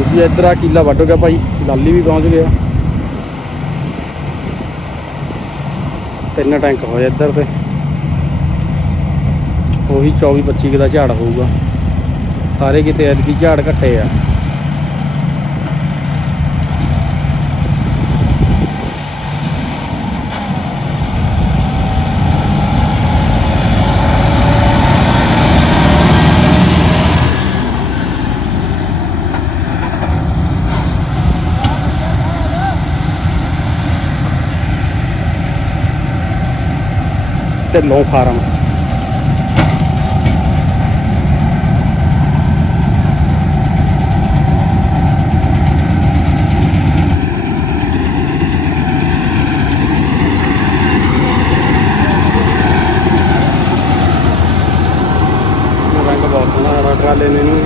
ਲਓ ਜੀ, ਇੱਧਰ ਆ ਕੀਲਾ ਵੱਢ ਗਿਆ ਭਾਈ, ਲਾਲੀ ਵੀ ਪਹੁੰਚ ਗਿਆ। ਤਿੰਨ ਟੈਂਕ ਹੋਏ ਇੱਧਰ ਤੇ। ਉਹੀ 24 25 ਦਾ ਝਾੜ ਹੋਊਗਾ। ਸਾਰੇ ਕਿਤੇ ਐਤਕੀ ਝਾੜ ਘੱਟੇ ਆ। ਢਿੱਲੋਂ ਫਾਰਮ ਰੰਗ ਬਹੁਤ ਸੋਹਣਾ ਟਰਾਲੇ ਨੇ ਇਹਨੂੰ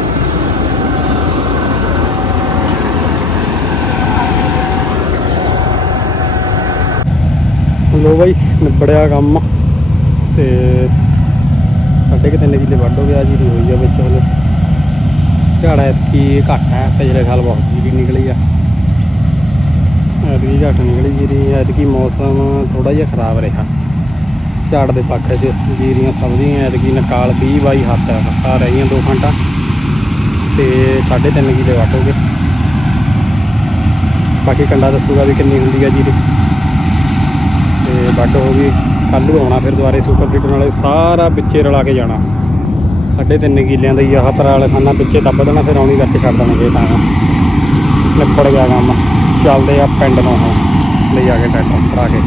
ਲੋ ਬਾਈ ਨਿਬੜਿਆ ਕੰਮ। ਸਾਢੇ ਕੁ ਤਿੰਨ ਕਿੱਲੇ ਵੱਢ ਹੋ ਗਿਆ ਜੀਰੀ ਹੋਈ ਆ ਵਿੱਚ ਹੁਣ। ਝਾੜਾ ਐਤਕੀ ਘੱਟ ਹੈ ਪਿਛਲੇ ਸਾਲ ਬਹੁਤ ਜੀਰੀ ਨਿਕਲੀ ਆ। ਐਤਕੀ ਘੱਟ ਨਿਕਲੀ ਜੀਰੀ, ਐਤਕੀ ਮੌਸਮ ਥੋੜਾ ਜਿਹਾ ਖਰਾਬ ਰਿਹਾ। ਝਾੜ ਦੇ ਪੱਖ 'ਚ ਜੀਰੀਆਂ ਸਭ ਦੀਆਂ, ਐਤਕੀ ਨਕਾਲ 20 ਬਾਈ ਹੱਥ ਆ ਰਹੀਆਂ ਦੋ ਘੰਟਾ ਤੇ ਸਾਢੇ ਤਿੰਨ ਕਿੱਲੇ ਵੱਢ ਹੋ ਗਏ। ਬਾਕੀ ਕੰਡਾ ਦੱਸੂਗਾ ਵੀ ਕਿੰਨੀ ਹੁੰਦੀ ਆ ਜੀਰੀ। ਤੇ ਵੱਢ ਹੋ ਗਈ। ਕੱਲ੍ਹ ਨੂੰ ਆਉਣਾ ਫਿਰ ਦੁਬਾਰੇ ਸੁਪਰ ਸੀਡਰ ਨਾਲੇ ਸਾਰਾ ਵਿੱਚੇ ਰਲਾ ਕੇ ਜਾਣਾ। ਸਾਢੇ ਤਿੰਨ ਕਿੱਲਿਆਂ ਦਾ ਹੀ ਆਹ ਤਰਾਲ ਖਾਨਾ ਵਿੱਚੇ ਦੱਬ ਦੇਣਾ ਫਿਰ ਆਉਣੀ ਕਰਕੇ ਛੱਡ ਦੇਣਾ ਖੇਤਾਂ ਦਾ ਨਿਪੜ ਗਿਆ ਕੰਮ। ਚੱਲਦੇ ਆ ਪਿੰਡ ਨੂੰ ਹੁਣ। ਲੈ ਜਾ ਕੇ ਟਰੈਕਟਰ, ਭਰਾ ਕੇ।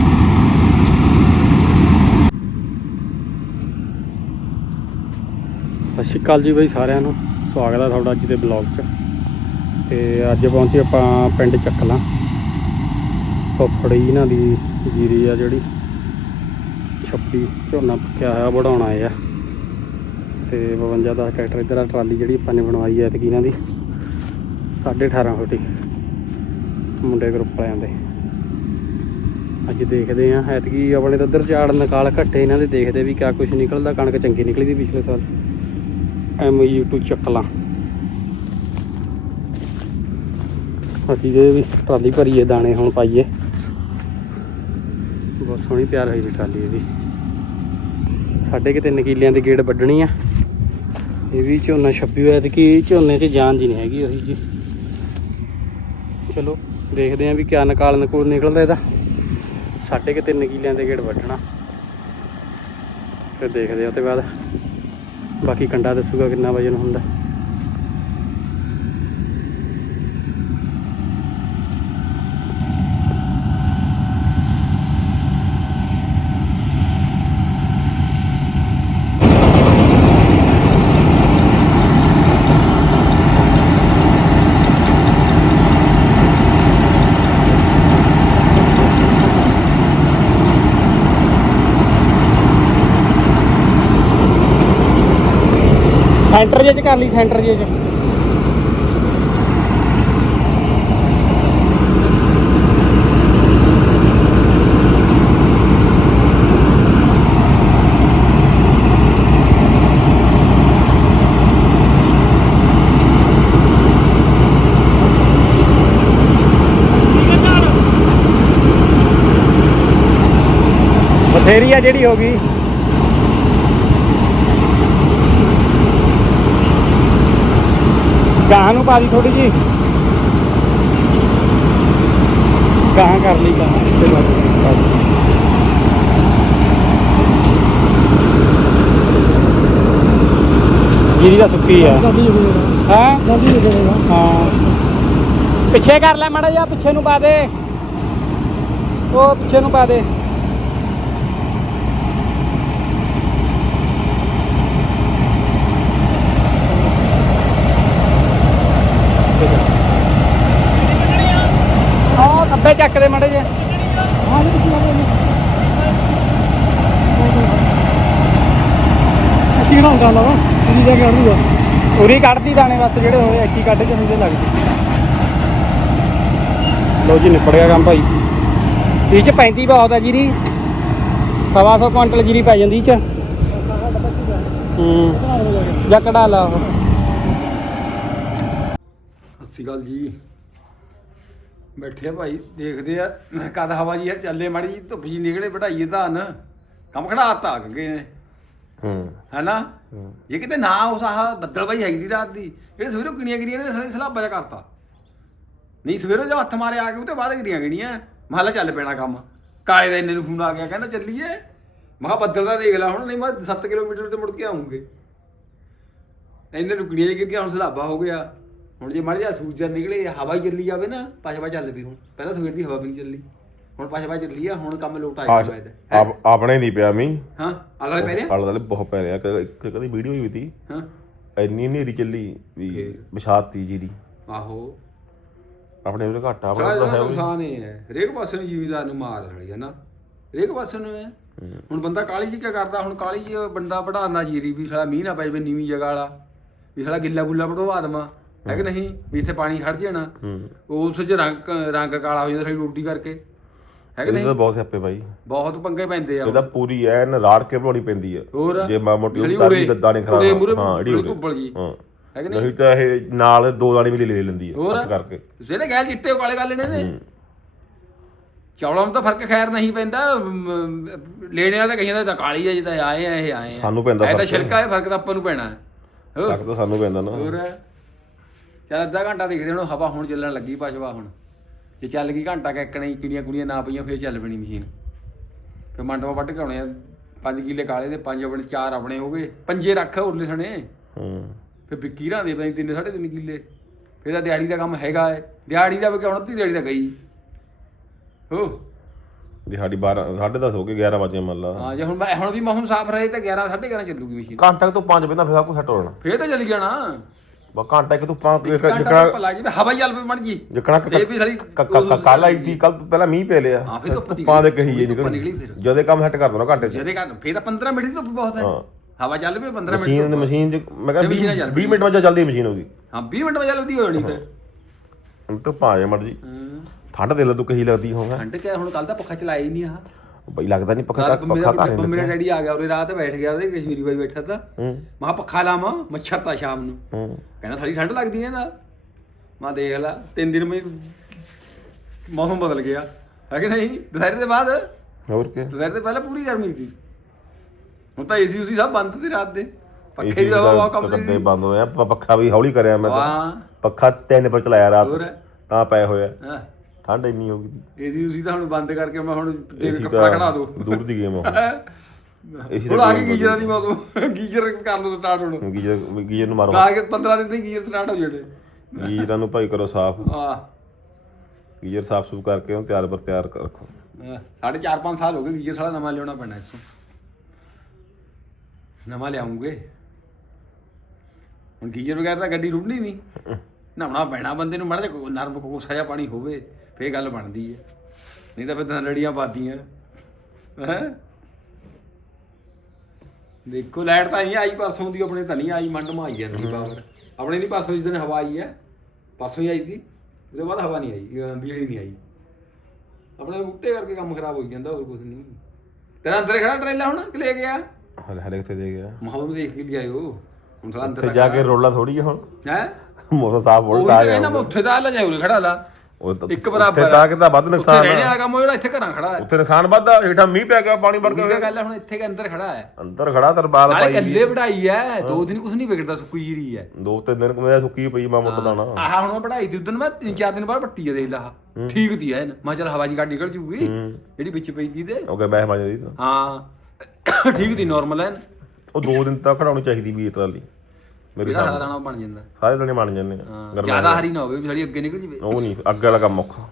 ਸਤਿ ਸ਼੍ਰੀ ਅਕਾਲ ਜੀ ਬਾਈ ਸਾਰਿਆਂ ਨੂੰ। ਸਵਾਗਤ ਹੈ ਤੁਹਾਡਾ ਅੱਜ ਦੇ ਬਲੌਗ 'ਚ। ਤੇ ਅੱਜ ਪਹੁੰਚੇ ਆਪਾਂ ਪਿੰਡ ਚੱਕਲਾਂ। ਫੁੱਫੜੀ ਇਹਨਾਂ ਦੀ ਜੀਰੀ ਆ ਜਿਹੜੀ। 26 ਝੋਨਾ ਪੱਕਿਆ ਹੋਇਆ, ਵਢਾਉਣ ਆਏ ਆ। ਤੇ 52 ਦਾ ਟਰੈਕਟਰ ਇੱਧਰ ਆ, ਟਰਾਲੀ ਜਿਹੜੀ ਆਪਾਂ ਨੇ ਬਣਵਾਈ ਐ ਤੇ ਇਹਨਾਂ ਦੀ 18.5 ਫੁੱਟੀ ਮੁੰਡੇ ਗਰੁੱਪ ਵਾਲਿਆਂ ਦੇ। ਅੱਜ ਦੇਖਦੇ ਆ, ਐਤਕੀ ਆਪਣੇ ਤਾਂ ਇੱਧਰ ਝਾੜ ਨਿਕਾਲ ਘੱਟੇ ਇਹਨਾਂ ਦੇ, ਦੇਖਦੇ ਵੀ ਕਿਆ ਕੁਝ ਨਿਕਲਦਾ, ਕਣਕ ਚੰਗੀ ਨਿਕਲੀ ਦੀ ਪਿਛਲੇ ਸਾਲ। ਐਮ ਯੂ ਟੂ ਚੱਕਲਾਂ। ਅਸੀਂ ਦੇ ਵੀ ਟਰਾਲੀ ਭਰੀਏ, ਦਾਣੇ ਹੁਣ ਪਾਈਏ। ਬਹੁਤ ਸੋਹਣੀ ਪਿਆਰ ਹੋਈ ਵੀ ਟਰਾਲੀ ਇਹਦੀ। ਸਾਡੇ ਕਿ ਤਿੰਨ ਕਿੱਲਿਆਂ ਦੀ ਗੇੜ ਵੱਢਣੀ ਆ। ਇਹ ਵੀ ਝੋਨਾ ਛੱਪੀ ਹੋਇਆ ਤੇ ਕੀ ਝੋਨੇ 'ਚ ਜਾਨ ਜੀ ਨਹੀਂ ਹੈਗੀ ਉਹੀ ਜੀ। ਚਲੋ, ਦੇਖਦੇ ਆਂ ਵੀ ਕਿਆ ਨਿਕਾਲ ਨਕੂਲ ਨਿਕਲਦਾ ਇਹਦਾ। ਸਾਡੇ ਕਿ ਤਿੰਨ ਕਿੱਲਿਆਂ ਦੇ ਗੇੜ ਵੱਢਣਾ। ਫਿਰ ਦੇਖਦੇ ਆ ਉਹ ਤੋਂ ਬਾਅਦ। ਬਾਕੀ ਕੰਡਾ ਦੱਸੂਗਾ ਕਿੰਨਾ ਵਜਨ ਹੁੰਦਾ। ਸੈਂਟਰ ਜੇ ਚ ਕਰ ਲਈ ਸੈਂਟਰ ਜੇ ਚ। ਬਥੇਰੀ ਆ ਜਿਹੜੀ ਹੋ ਗਈ। ਗਾਹਾਂ ਨੂੰ ਪਾ ਦੀ ਥੋੜੀ ਜੀ ਗਾਹਾਂ ਕਰ ਲਈ ਇੱਥੇ ਬਸ ਬਸ। ਜੀਰੀ ਦਾ ਸੁੱਕੀ ਆ। ਹਾਂ? ਹਾਂ। ਪਿੱਛੇ ਕਰ ਲੈ ਮਾੜਾ ਜਿਹਾ ਪਿੱਛੇ ਨੂੰ ਪਾ ਦੇ। ਉਹ ਪਿੱਛੇ ਨੂੰ ਪਾ ਦੇ। ਖੱਬੇ ਚੱਕ ਦੇ ਮਾੜੇ ਜੇ ਕਿਹੜਾ ਹੁੰਦਾ ਲਾ ਤੁਸੀਂ ਜਾ ਕੇ ਦੂਗਾ ਉਰੀ ਕੱਢਦੀ ਦਾਣੇ ਬਸ ਜਿਹੜੇ ਹੋਏ ਇੱਕੀ ਕੱਢ ਕੇ ਹੁੰਦੇ ਲੱਗਦੀ ਲੋ ਜੀ ਨਿਪੜ ਗਿਆ ਕੰਮ ਭਾਈ। ਇਹ ਚ 35 ਬਹੁਤ ਆ ਜੀਰੀ। ਸਵਾ ਸੌ ਕੁਇੰਟਲ ਜੀਰੀ ਪੈ ਜਾਂਦੀ ਚ। ਹੂੰ। ਜਾਂ ਕਢਾ ਲਾ ਉਹ। ਸਤਿ ਸ਼੍ਰੀ ਅਕਾਲ ਜੀ। ਬੈਠੇ ਆ ਭਾਈ ਦੇਖਦੇ ਆ। ਕਦ ਹਵਾ ਜੀ ਆ ਚੱਲੇ ਮਾੜੀ ਜੀ ਧੁੱਪ ਜੀ ਨਿਕਲੇ ਵਢਾਈਏ ਧਾਨ। ਕੰਮ ਖੜਾਤਾ ਅੱਗੇ। ਨੇ ਹੂੰ। ਹੈਨਾ? ਜੇ ਕਿਤੇ ਨਾ ਉਸ ਆਹ ਬੱਦਲ ਭਾਈ ਹੈਗੀ ਦੀ ਰਾਤ ਦੀ ਜਿਹੜੇ ਸਵੇਰੋਂ ਕਿਣੀਆਂ ਗਿਣੀਆਂ ਨੇ ਸਾਰੇ ਸਲਾਬਾ ਜਿਹਾ ਕਰਤਾ। ਨਹੀਂ ਸਵੇਰੋਂ ਜਦ ਹੱਥ ਮਾਰੇ ਆ ਕੇ ਉਹਦੇ ਬਾਅਦ ਗਿਰੀਆਂ ਗਿਣੀਆਂ। ਮਹਲਾ ਚੱਲ ਪੈਣਾ ਕੰਮ। ਕਾਲੇ ਦਾ ਇੰਨੇ ਨੂੰ ਫੋਨ ਆ ਗਿਆ ਕਹਿੰਦਾ ਚੱਲੀਏ। ਮੈਂ ਕਿਹਾ ਬੱਦਲ ਦਾ ਦੇਖ ਲੈ ਹੁਣ ਨਹੀਂ ਮੈਂ 7 ਕਿਲੋਮੀਟਰ ਤੇ ਮੁੜ ਕੇ ਆਉਂਗੇ ਇੰਨੇ ਰੁਕਣੀਆਂ ਗਿਰ ਗਿਆ ਹੁਣ ਸਲਾਬਾ ਹੋ ਗਿਆ। ਹੁਣ ਜੇ ਮਾੜੀ ਜਿਹਾ ਸੂਰਜ ਨਿਕਲੇ ਹਵਾ ਹੀ ਚੱਲੀ ਜਾਵੇ ਨਾ ਪਾਸ਼ਵਾ ਚੱਲ ਪਈ ਹੁਣ। ਪਹਿਲਾਂ ਸਵੇਰ ਦੀ ਹਵਾ ਵੀ ਨਹੀਂ ਚੱਲੀ ਹੁਣ ਪਾਸ਼ਵਾ ਚੱਲੀ ਆ ਹੁਣ ਕੰਮ ਲੋਟ ਆਇਆ ਆਪ ਆਪਣੇ ਨਹੀਂ ਪਿਆ ਮੀ ਹਾਂ ਆਲੇ ਪੈ ਰਿਹਾ ਆਲੇ ਬਹੁਤ ਪੈ ਰਿਹਾ ਕਦੀ ਵੀਡੀਓ ਵੀ ਤੀ। ਹਾਂ। ਇੰਨੀ ਹਨੇਰੀ ਚੱਲੀ ਵੀ? ਬਸ਼ਾਤੀ ਜੀ ਦੀ ਆਹੋ। ਆਪਣੇ ਉਹਦੇ ਘਾਟਾ ਬੜਾ ਤਾਂ ਹੈ। ਨੁਕਸਾਨ ਇਹ ਹੈ। ਹਰੇਕ ਪਾਸੇ ਨੂੰ ਜ਼ਿਮੀਦਾਰ ਨੂੰ ਮਾਰ ਰਹੀ ਹੈ ਨਾ ਹਰੇਕ ਪਾਸੇ ਨੂੰ ਹੈ। ਹੁਣ ਬੰਦਾ ਕਾਲੀ ਜੀ ਕੀ ਕਰਦਾ? ਹੁਣ ਕਾਲੀ ਜੀ ਬੰਦਾ ਵਢਾਉਣਾ ਜੀਰੀ ਵੀ ਸਾਲਾ ਮੀਂਹ ਨਾ ਪੈ ਜਾਵੇ ਨੀਵੀਂ ਜਗ੍ਹਾ ਵਾਲਾ। ਵੀ ਸਾਲਾ ਗਿੱਲਾ ਗੁੱਲਾ ਵਢਵਾ ਦੇਵਾਂ। ਹੈ ਕਿ ਨਹੀਂ? ਵੀ ਇੱਥੇ ਪਾਣੀ ਖੜ ਜਾਣਾ। ਹੂੰ। ਉਸ ਚ ਰੰਗ ਰੰਗ ਕਾਲਾ ਹੋ ਜਾਂਦਾ ਸਾਡੀ ਰੋਟੀ ਕਰਕੇ। ਹੈ ਕਿ ਇਹਦੇ ਨਹੀਂ? ਤਾਂ ਬਹੁਤ ਸਿਆਪੇ ਬਾਈ। ਬਹੁਤ ਪੰਗੇ ਪੈਂਦੇ ਆ। ਇਹਦਾ ਪੂਰੀ ਐਨ ਰਾੜ ਕੇ ਬਣਾਉਣੀ ਪੈਂਦੀ ਆ। ਜੇ ਮਾ ਮੋਟੀ ਉਤਾਰੀ ਉਰੇ- ਦਾਣੇ ਖਰਾਬ ਹਾਂ ਜਿਹੜੀ ਘੁੱਬਲ ਜੀ। ਹਾਂ। ਹੈ ਕਿ ਨਹੀਂ ਨਹੀਂ? ਤਾਂ ਇਹ ਨਾਲ ਦੋ ਦਾਣੇ ਵੀ ਲੈ ਲੈਂਦੀ ਆ ਹੱਥ ਕਰਕੇ। ਜਿਹੜੇ ਗੈਲ ਚਿੱਟੇ ਕਾਲੇ ਕਾਲੇ ਨੇ ਨੇ। ਹੂੰ। ਚੌਲਾਂ ਨੂੰ ਤਾਂ ਫ਼ਰਕ ਖੈਰ ਨਹੀਂ ਪੈਂਦਾ। ਲੈਣੇ ਵਾਲਾ ਤਾਂ ਕਹੀਆਂ ਦਾ ਕਾਲੀ ਆ ਜਿੱਦਾਂ ਆਏ ਆ ਇਹ ਆਏ ਆ। ਸਾਨੂੰ ਪੈਂਦਾ ਇਹ ਤਾਂ ਫ਼ਰਕ। ਛਿਲਕਾ ਹੈ ਫ਼ਰਕ ਤਾਂ ਆਪਾਂ ਨੂੰ ਪੈਣਾ। ਹੈ। ਤਾਂ ਸਾਨੂੰ ਪੈਂਦਾ ਨਾ। ਹੋਰ? ਚੱਲ ਅੱਧਾ ਘੰਟਾ ਦੇਖਦੇ ਹੁਣ ਹਵਾ ਹੁਣ ਚੱਲਣ ਲੱਗੀ ਪਛਵਾ ਹੁਣ। ਜੇ ਚੱਲ ਗਈ ਘੰਟਾ ਕੱਕਣੀ ਕਿੜੀਆਂ ਕੁੜੀਆਂ ਨਾ ਪਈਆਂ ਫੇਰ ਚੱਲ ਪੈਣੀ ਮਸ਼ੀਨ। ਫੇਰ ਮੰਡਵਾ ਵੱਢ ਕੇ ਆਉਣੇ ਆ। 5 ਕਿੱਲੇ ਕਾਲੇ ਦੇ 5 ਆਪਣੇ 4 ਆਪਣੇ ਹੋ ਗਏ। ਪੰਜੇ ਰੱਖ ਉਰਲੇ ਸਣੇ। ਹੂੰ। ਫੇਰ ਬਿੱਕੀਰਾਂ ਦੇ ਪਈ ਤਿੰਨ ਸਾਢੇ ਤਿੰਨ ਕਿੱਲੇ। ਫੇਰ ਤਾਂ ਦਿਹਾੜੀ ਦਾ ਕੰਮ ਹੈਗਾ ਹੈ ਦਿਹਾੜੀ ਦਾ ਵੀ ਹੁਣ ਅੱਧੀ ਦਿਹਾੜੀ ਤਾਂ ਗਈ। ਹੋ। ਦਿਹਾੜੀ 12 10:30 ਹੋ ਗਏ 11 ਵਜੇ ਮੰਨ ਲਾ। ਹਾਂ ਜੇ ਹੁਣ ਮੈਂ ਹੁਣ ਵੀ ਮੌਸਮ ਸਾਫ਼ ਰਹੇ ਤਾਂ 11 11:30 ਚੱਲੂਗੀ ਮਸ਼ੀਨ। ਘੰਟਾ ਕੁ ਤੋਂ 5 ਵਜੇ ਨਾਲ ਫਿਰ ਸਭ ਕੁਝ ਸੈੱਟ ਹੋ ਜਾਣਾ। ਫੇਰ ਤਾਂ ਚੱਲ ਜਾਣਾ। ਬਾ ਘੰਟਾ ਕਿ ਤੂੰ ਪਾਂ ਘੰਟਾ ਜਿਕਣਾ ਤਾਂ ਭਲਾ ਜੀ ਵੀ ਹਵਾ ਹੀ ਪਈ ਮੜ ਜੀ ਜਿਕਣਾ ਇਹ ਵੀ ਸਾਲੀ ਕੱਲ ਆਈ ਦੀ ਕੱਲ ਪਹਿਲਾਂ ਮੀਂਹ ਪੈ ਲਿਆ ਹਾਂ, ਫਿਰ ਧੁੱਪ ਨਿਕਲੀ। ਧੁੱਪਾਂ ਦੇ ਕਹੀ ਨਿਕਲ ਫਿਰ। ਜਦੇ ਕੰਮ ਸੈੱਟ ਕਰ ਦੋ ਨਾ ਘੰਟੇ ਚ ਜਿਹਦੇ ਘਰ ਫੇਰ ਤਾਂ 15 ਮਿੰਟ ਦੀ ਧੁੱਪ ਬਹੁਤ ਹੈ ਹਾਂ। ਹਵਾ ਚੱਲ ਪਈ 15 ਮਿੰਟ ਮਸ਼ੀਨ। ਮਸ਼ੀਨ ਚ ਮੈਂ ਕਹਿੰਦਾ ਮਸ਼ੀਨਾਂ ਚੱਲ 20 ਮਿੰਟ ਵਿੱਚ ਚੱਲਦੀ ਮਸ਼ੀਨ ਹੋਗੀ ਹਾਂ 20 ਮਿੰਟ ਵਜੇ ਲੱਗਦੀ ਹੋ ਜਾਣੀ ਫਿਰ ਧੁੱਪਾਂ ਆ ਜਾ ਮਰ ਜੀ ਹਾਂ। ਠੰਡ ਦੇ ਲੈ ਤੂੰ ਕਹੀ ਲੱਗਦੀ ਹੋਗਾ ਠੰਡ ਕਿਆ ਹੁਣ ਕੱਲ ਦਾ ਪੱਖਾ ਚਲਾਇਆ ਹੀ ਨਹੀਂ ਆ ਬਈ ਲੱਗਦਾ ਨਹੀਂ ਪੱਖਾ ਮੇਰਾ ਪੱਖਾ ਘਰ ਨਹੀਂ ਮੇਰਾ ਡੈਡੀ ਆ ਗਿਆ ਉਹਦੇ ਰਾਤ ਬੈਠ ਗਿਆ ਉਹਦੇ ਕਸ਼ਮੀਰੀ ਬਾਈ ਬੈਠਾ ਤਾ। ਮਾ ਪੱਖਾ ਲਾਵਾਂ ਮੱਛਰ ਤਾਂ ਸ਼ਾਮ ਨੂੰ। ਕਹਿੰਦਾ ਸਾਡੀ ਠੰਡ ਲੱਗਦੀ ਹੈ ਨਾ ਮੈਂ ਦੇਖ ਲਾ ਤਿੰਨ ਦਿਨ ਮੈਂ ਮੌਸਮ ਬਦਲ ਗਿਆ। ਹੈ ਕਿ ਨਹੀਂ? ਦੁਪਹਿਰ ਦੇ ਬਾਅਦ। ਹੋਰ ਕੀ? ਦੁਪਹਿਰ ਦੇ ਪਹਿਲਾਂ ਪੂਰੀ ਗਰਮੀ ਸੀ। ਹੁਣ ਤਾਂ ਏਸੀ ਉਸੀ ਸਭ ਬੰਦ ਤੇ ਰਾਤ ਦੇ। ਪੱਖੇ ਦੀ ਹਵਾ ਕੰਮ ਕੱਦੇ ਦੀ ਬੰਦ ਹੋਇਆ ਪੱਖਾ ਵੀ ਹੌਲੀ ਕਰਿਆ ਮੈਂ ਤਾਂ। ਪੱਖਾ ਤਿੰਨ ਪਰ ਚਲਾਇਆ ਰਾਤ। ਤਾਂ ਪਏ ਹੋਇਆ ਹਾਂ। ਠੰਡ ਇੰਨੀ ਹੋ ਗਈ। ਏਸੀ ਉਸੀ ਤਾਂ ਹੁਣ ਬੰਦ ਕਰਕੇ ਮੈਂ ਹੁਣ ਏਸੀ ਕੱਪੜਾ ਖੜਾ ਤਾਂ ਦੋ। ਦੂਰ ਦੀ ਗੇਮ ਆ ਹੁਣ। ਤਾਂ ਆ ਗਈ ਗੀਜਰਾਂ ਦੀ ਮੌਸਮ ਗੀਜਰ ਕਰ ਲਓ ਸਟਾਰਟ ਹੁਣ। ਗੀਜਰ ਗੀਜਰ ਨੂੰ ਮਾਰੋ। ਤਾਂ ਕਿ 15 ਦਿਨ ਦੇ ਗੀਜਰ ਸਟਾਰਟ ਹੋ ਜਾਣੇ। ਗੀਜਰਾਂ ਨੂੰ ਭਾਈ ਕਰੋ ਸਾਫ਼। ਆ ਗੀਜਰ ਸਾਫ਼ ਸੂਫ ਕਰਕੇ ਉਹਨੂੰ ਤਿਆਰ ਪਰ ਤਿਆਰ ਕਰ ਰੱਖੋ। ਸਾਢੇ 4-5 ਸਾਲ ਹੋ ਗਏ ਗੀਜਰ ਸਾਲਾ ਨਵਾਂ ਲਿਆਉਣਾ ਪੈਣਾ ਇਸੋਂ ਨਵਾਂ ਲਿਆਉਂਗੇ। ਹੁਣ ਗੀਜਰ ਵਗੈਰ ਤਾਂ ਗੱਡੀ ਰੁੜਨੀ ਨਹੀਂ ਨਹਾਉਣਾ ਪੈਣਾ ਬੰਦੇ ਨੂੰ ਮੜ ਜਾ ਨਰਮ ਕੋਸਾ ਜਿਹਾ ਪਾਣੀ ਹੋਵੇ। ਫੇਰ ਗੱਲ ਬਣਦੀ ਹੈ। ਨਹੀਂ ਤਾਂ ਫਿਰ ਤਾਂ ਲੜੀਆਂ ਪਾਦੀਆਂ ਹੈ? ਦੇਖੋ ਲਾਈਟ ਤਾਂ ਨਹੀਂ ਆਈ ਪਰਸੋਂ ਦੀ ਆਪਣੇ ਤਾਂ ਨਹੀਂ ਆਈ ਮੰਡ ਮਾ ਆਈ ਜਾਂਦੀ ਪਾਵਰ ਆਪਣੇ ਨਹੀਂ ਪਰਸੋਂ ਜਿੱਦਣ ਹਵਾ ਆਈ ਹੈ ਪਰਸੋਂ ਹੀ ਆਈ ਸੀ। ਉਹਦੇ ਬਾਅਦ ਹਵਾ ਨਹੀਂ ਆਈ ਬਿਜਲੀ ਨਹੀਂ ਆਈ। ਆਪਣੇ ਬੂਟੇ ਕਰਕੇ ਕੰਮ ਖਰਾਬ ਹੋਈ ਜਾਂਦਾ ਹੋਰ ਕੁਝ ਨਹੀਂ। ਤੇਰਾ ਅੰਦਰ ਖੜਾ ਟਰੇਲਾ ਹੁਣ ਕਿ ਲੈ ਗਿਆ? ਹਲੇ ਹਲੇ ਕਿੱਥੇ ਦੇ ਗਿਆ? ਮਹਾਉ ਦੇਖ ਕੇ ਲਿਆਇਓ। ਹੁਣ ਥੋੜਾ ਅੰਦਰ ਜਾ ਕੇ ਰੋਲਾ ਥੋੜੀ ਹੁਣ। ਹੈ? ਮੌਸਮ ਸਾਫ਼ ਤਾਂ ਤਾਂ ਕਹਿੰਦਾ ਮੈਂ ਉੱਥੇ ਦਾ ਲੈ ਜਾਉ ਖੜਾ ਲਾ। ਉਹ ਇੱਕ ਬਰਾਬਰ ਉੱਥੇ ਤਾਂ ਕਿਤਾ ਵੱਧ ਉੱਥੇ ਨੁਕਸਾਨ ਰਹਿਣੇ ਆ। ਵਾਲਾ ਕੰਮ ਜਿਹੜਾ ਇੱਥੇ ਘਰਾਂ ਖੜਾ ਹੈ। ਉੱਥੇ ਨੁਕਸਾਨ ਵੱਧਦਾ ਹੇਠਾਂ ਮੀਂਹ ਪੈ ਗਿਆ ਪਾਣੀ ਵੜ ਗਿਆ। ਗੱਲ ਹੈ ਹੁਣ ਇੱਥੇ ਕੇ ਅੰਦਰ ਖੜਾ ਹੈ। ਅੰਦਰ ਖੜਾ ਤਰਪਾਲ ਨਾਲੇ ਪਾਈ ਕੱਲੇ ਵਢਾਈ ਹੈ। ਦੋ ਦਿਨ ਕੁਝ ਨਹੀਂ ਵਿਗੜਦਾ ਸੁੱਕੀ ਜੀਰੀ ਹੈ। ਦੋ ਤਿੰਨ ਦਿਨ ਮੇਰਾ ਸੁੱਕੀ ਪਈ ਮਾ ਮੁੱਟ ਦਾਣਾ ਆਹ ਹੁਣ ਮੈਂ ਵਢਾਈ ਦੀ ਉਦੋਂ ਮੈਂ ਤਿੰਨ ਚਾਰ ਦਿਨ ਬਾਅਦ ਪੱਟੀ ਆ ਦੇਖ ਲਾ। ਠੀਕ ਤੀ ਹੈ ਮੈਂ ਚੱਲ ਹਵਾ ਜੀ ਕੱਢ ਨਿਕਲ ਜੂਗੀ ਜਿਹੜੀ ਵਿੱਚ ਪਈ ਦੀ ਤੇ। ਉਹ ਕਹਿੰਦਾ ਮੈਂ ਦੀ ਤਾਂ ਹਾਂ। ਠੀਕ ਤੀ ਨਾਰਮਲ ਹੈ ਉਹ ਦੋ ਦਿਨ ਤੱਕ ਖੜਾਉਣੀ ਚਾਹੀਦੀ ਵੀ ਇਹ ਟਰਾਲੀ। ਮੇਰੇ ਜਿਹੜਾ ਹਰਾ ਦਾਣਾ ਬਣ ਜਾਂਦਾ। ਸਾਰੇ ਦਿਨ ਬਣ ਜਾਂਦੇ ਆ। ਹਾਂ, ਗਰਮਾ ਜ਼ਿਆਦਾ ਹਰੀ ਨਾ ਹੋਵੇ ਵੀ ਸਾਡੀ ਅੱਗੇ ਨਿਕਲ ਜਵੇ। ਉਹ ਨਹੀਂ ਅੱਗੇ ਵਾਲਾ ਕੰਮ ਔਖਾ।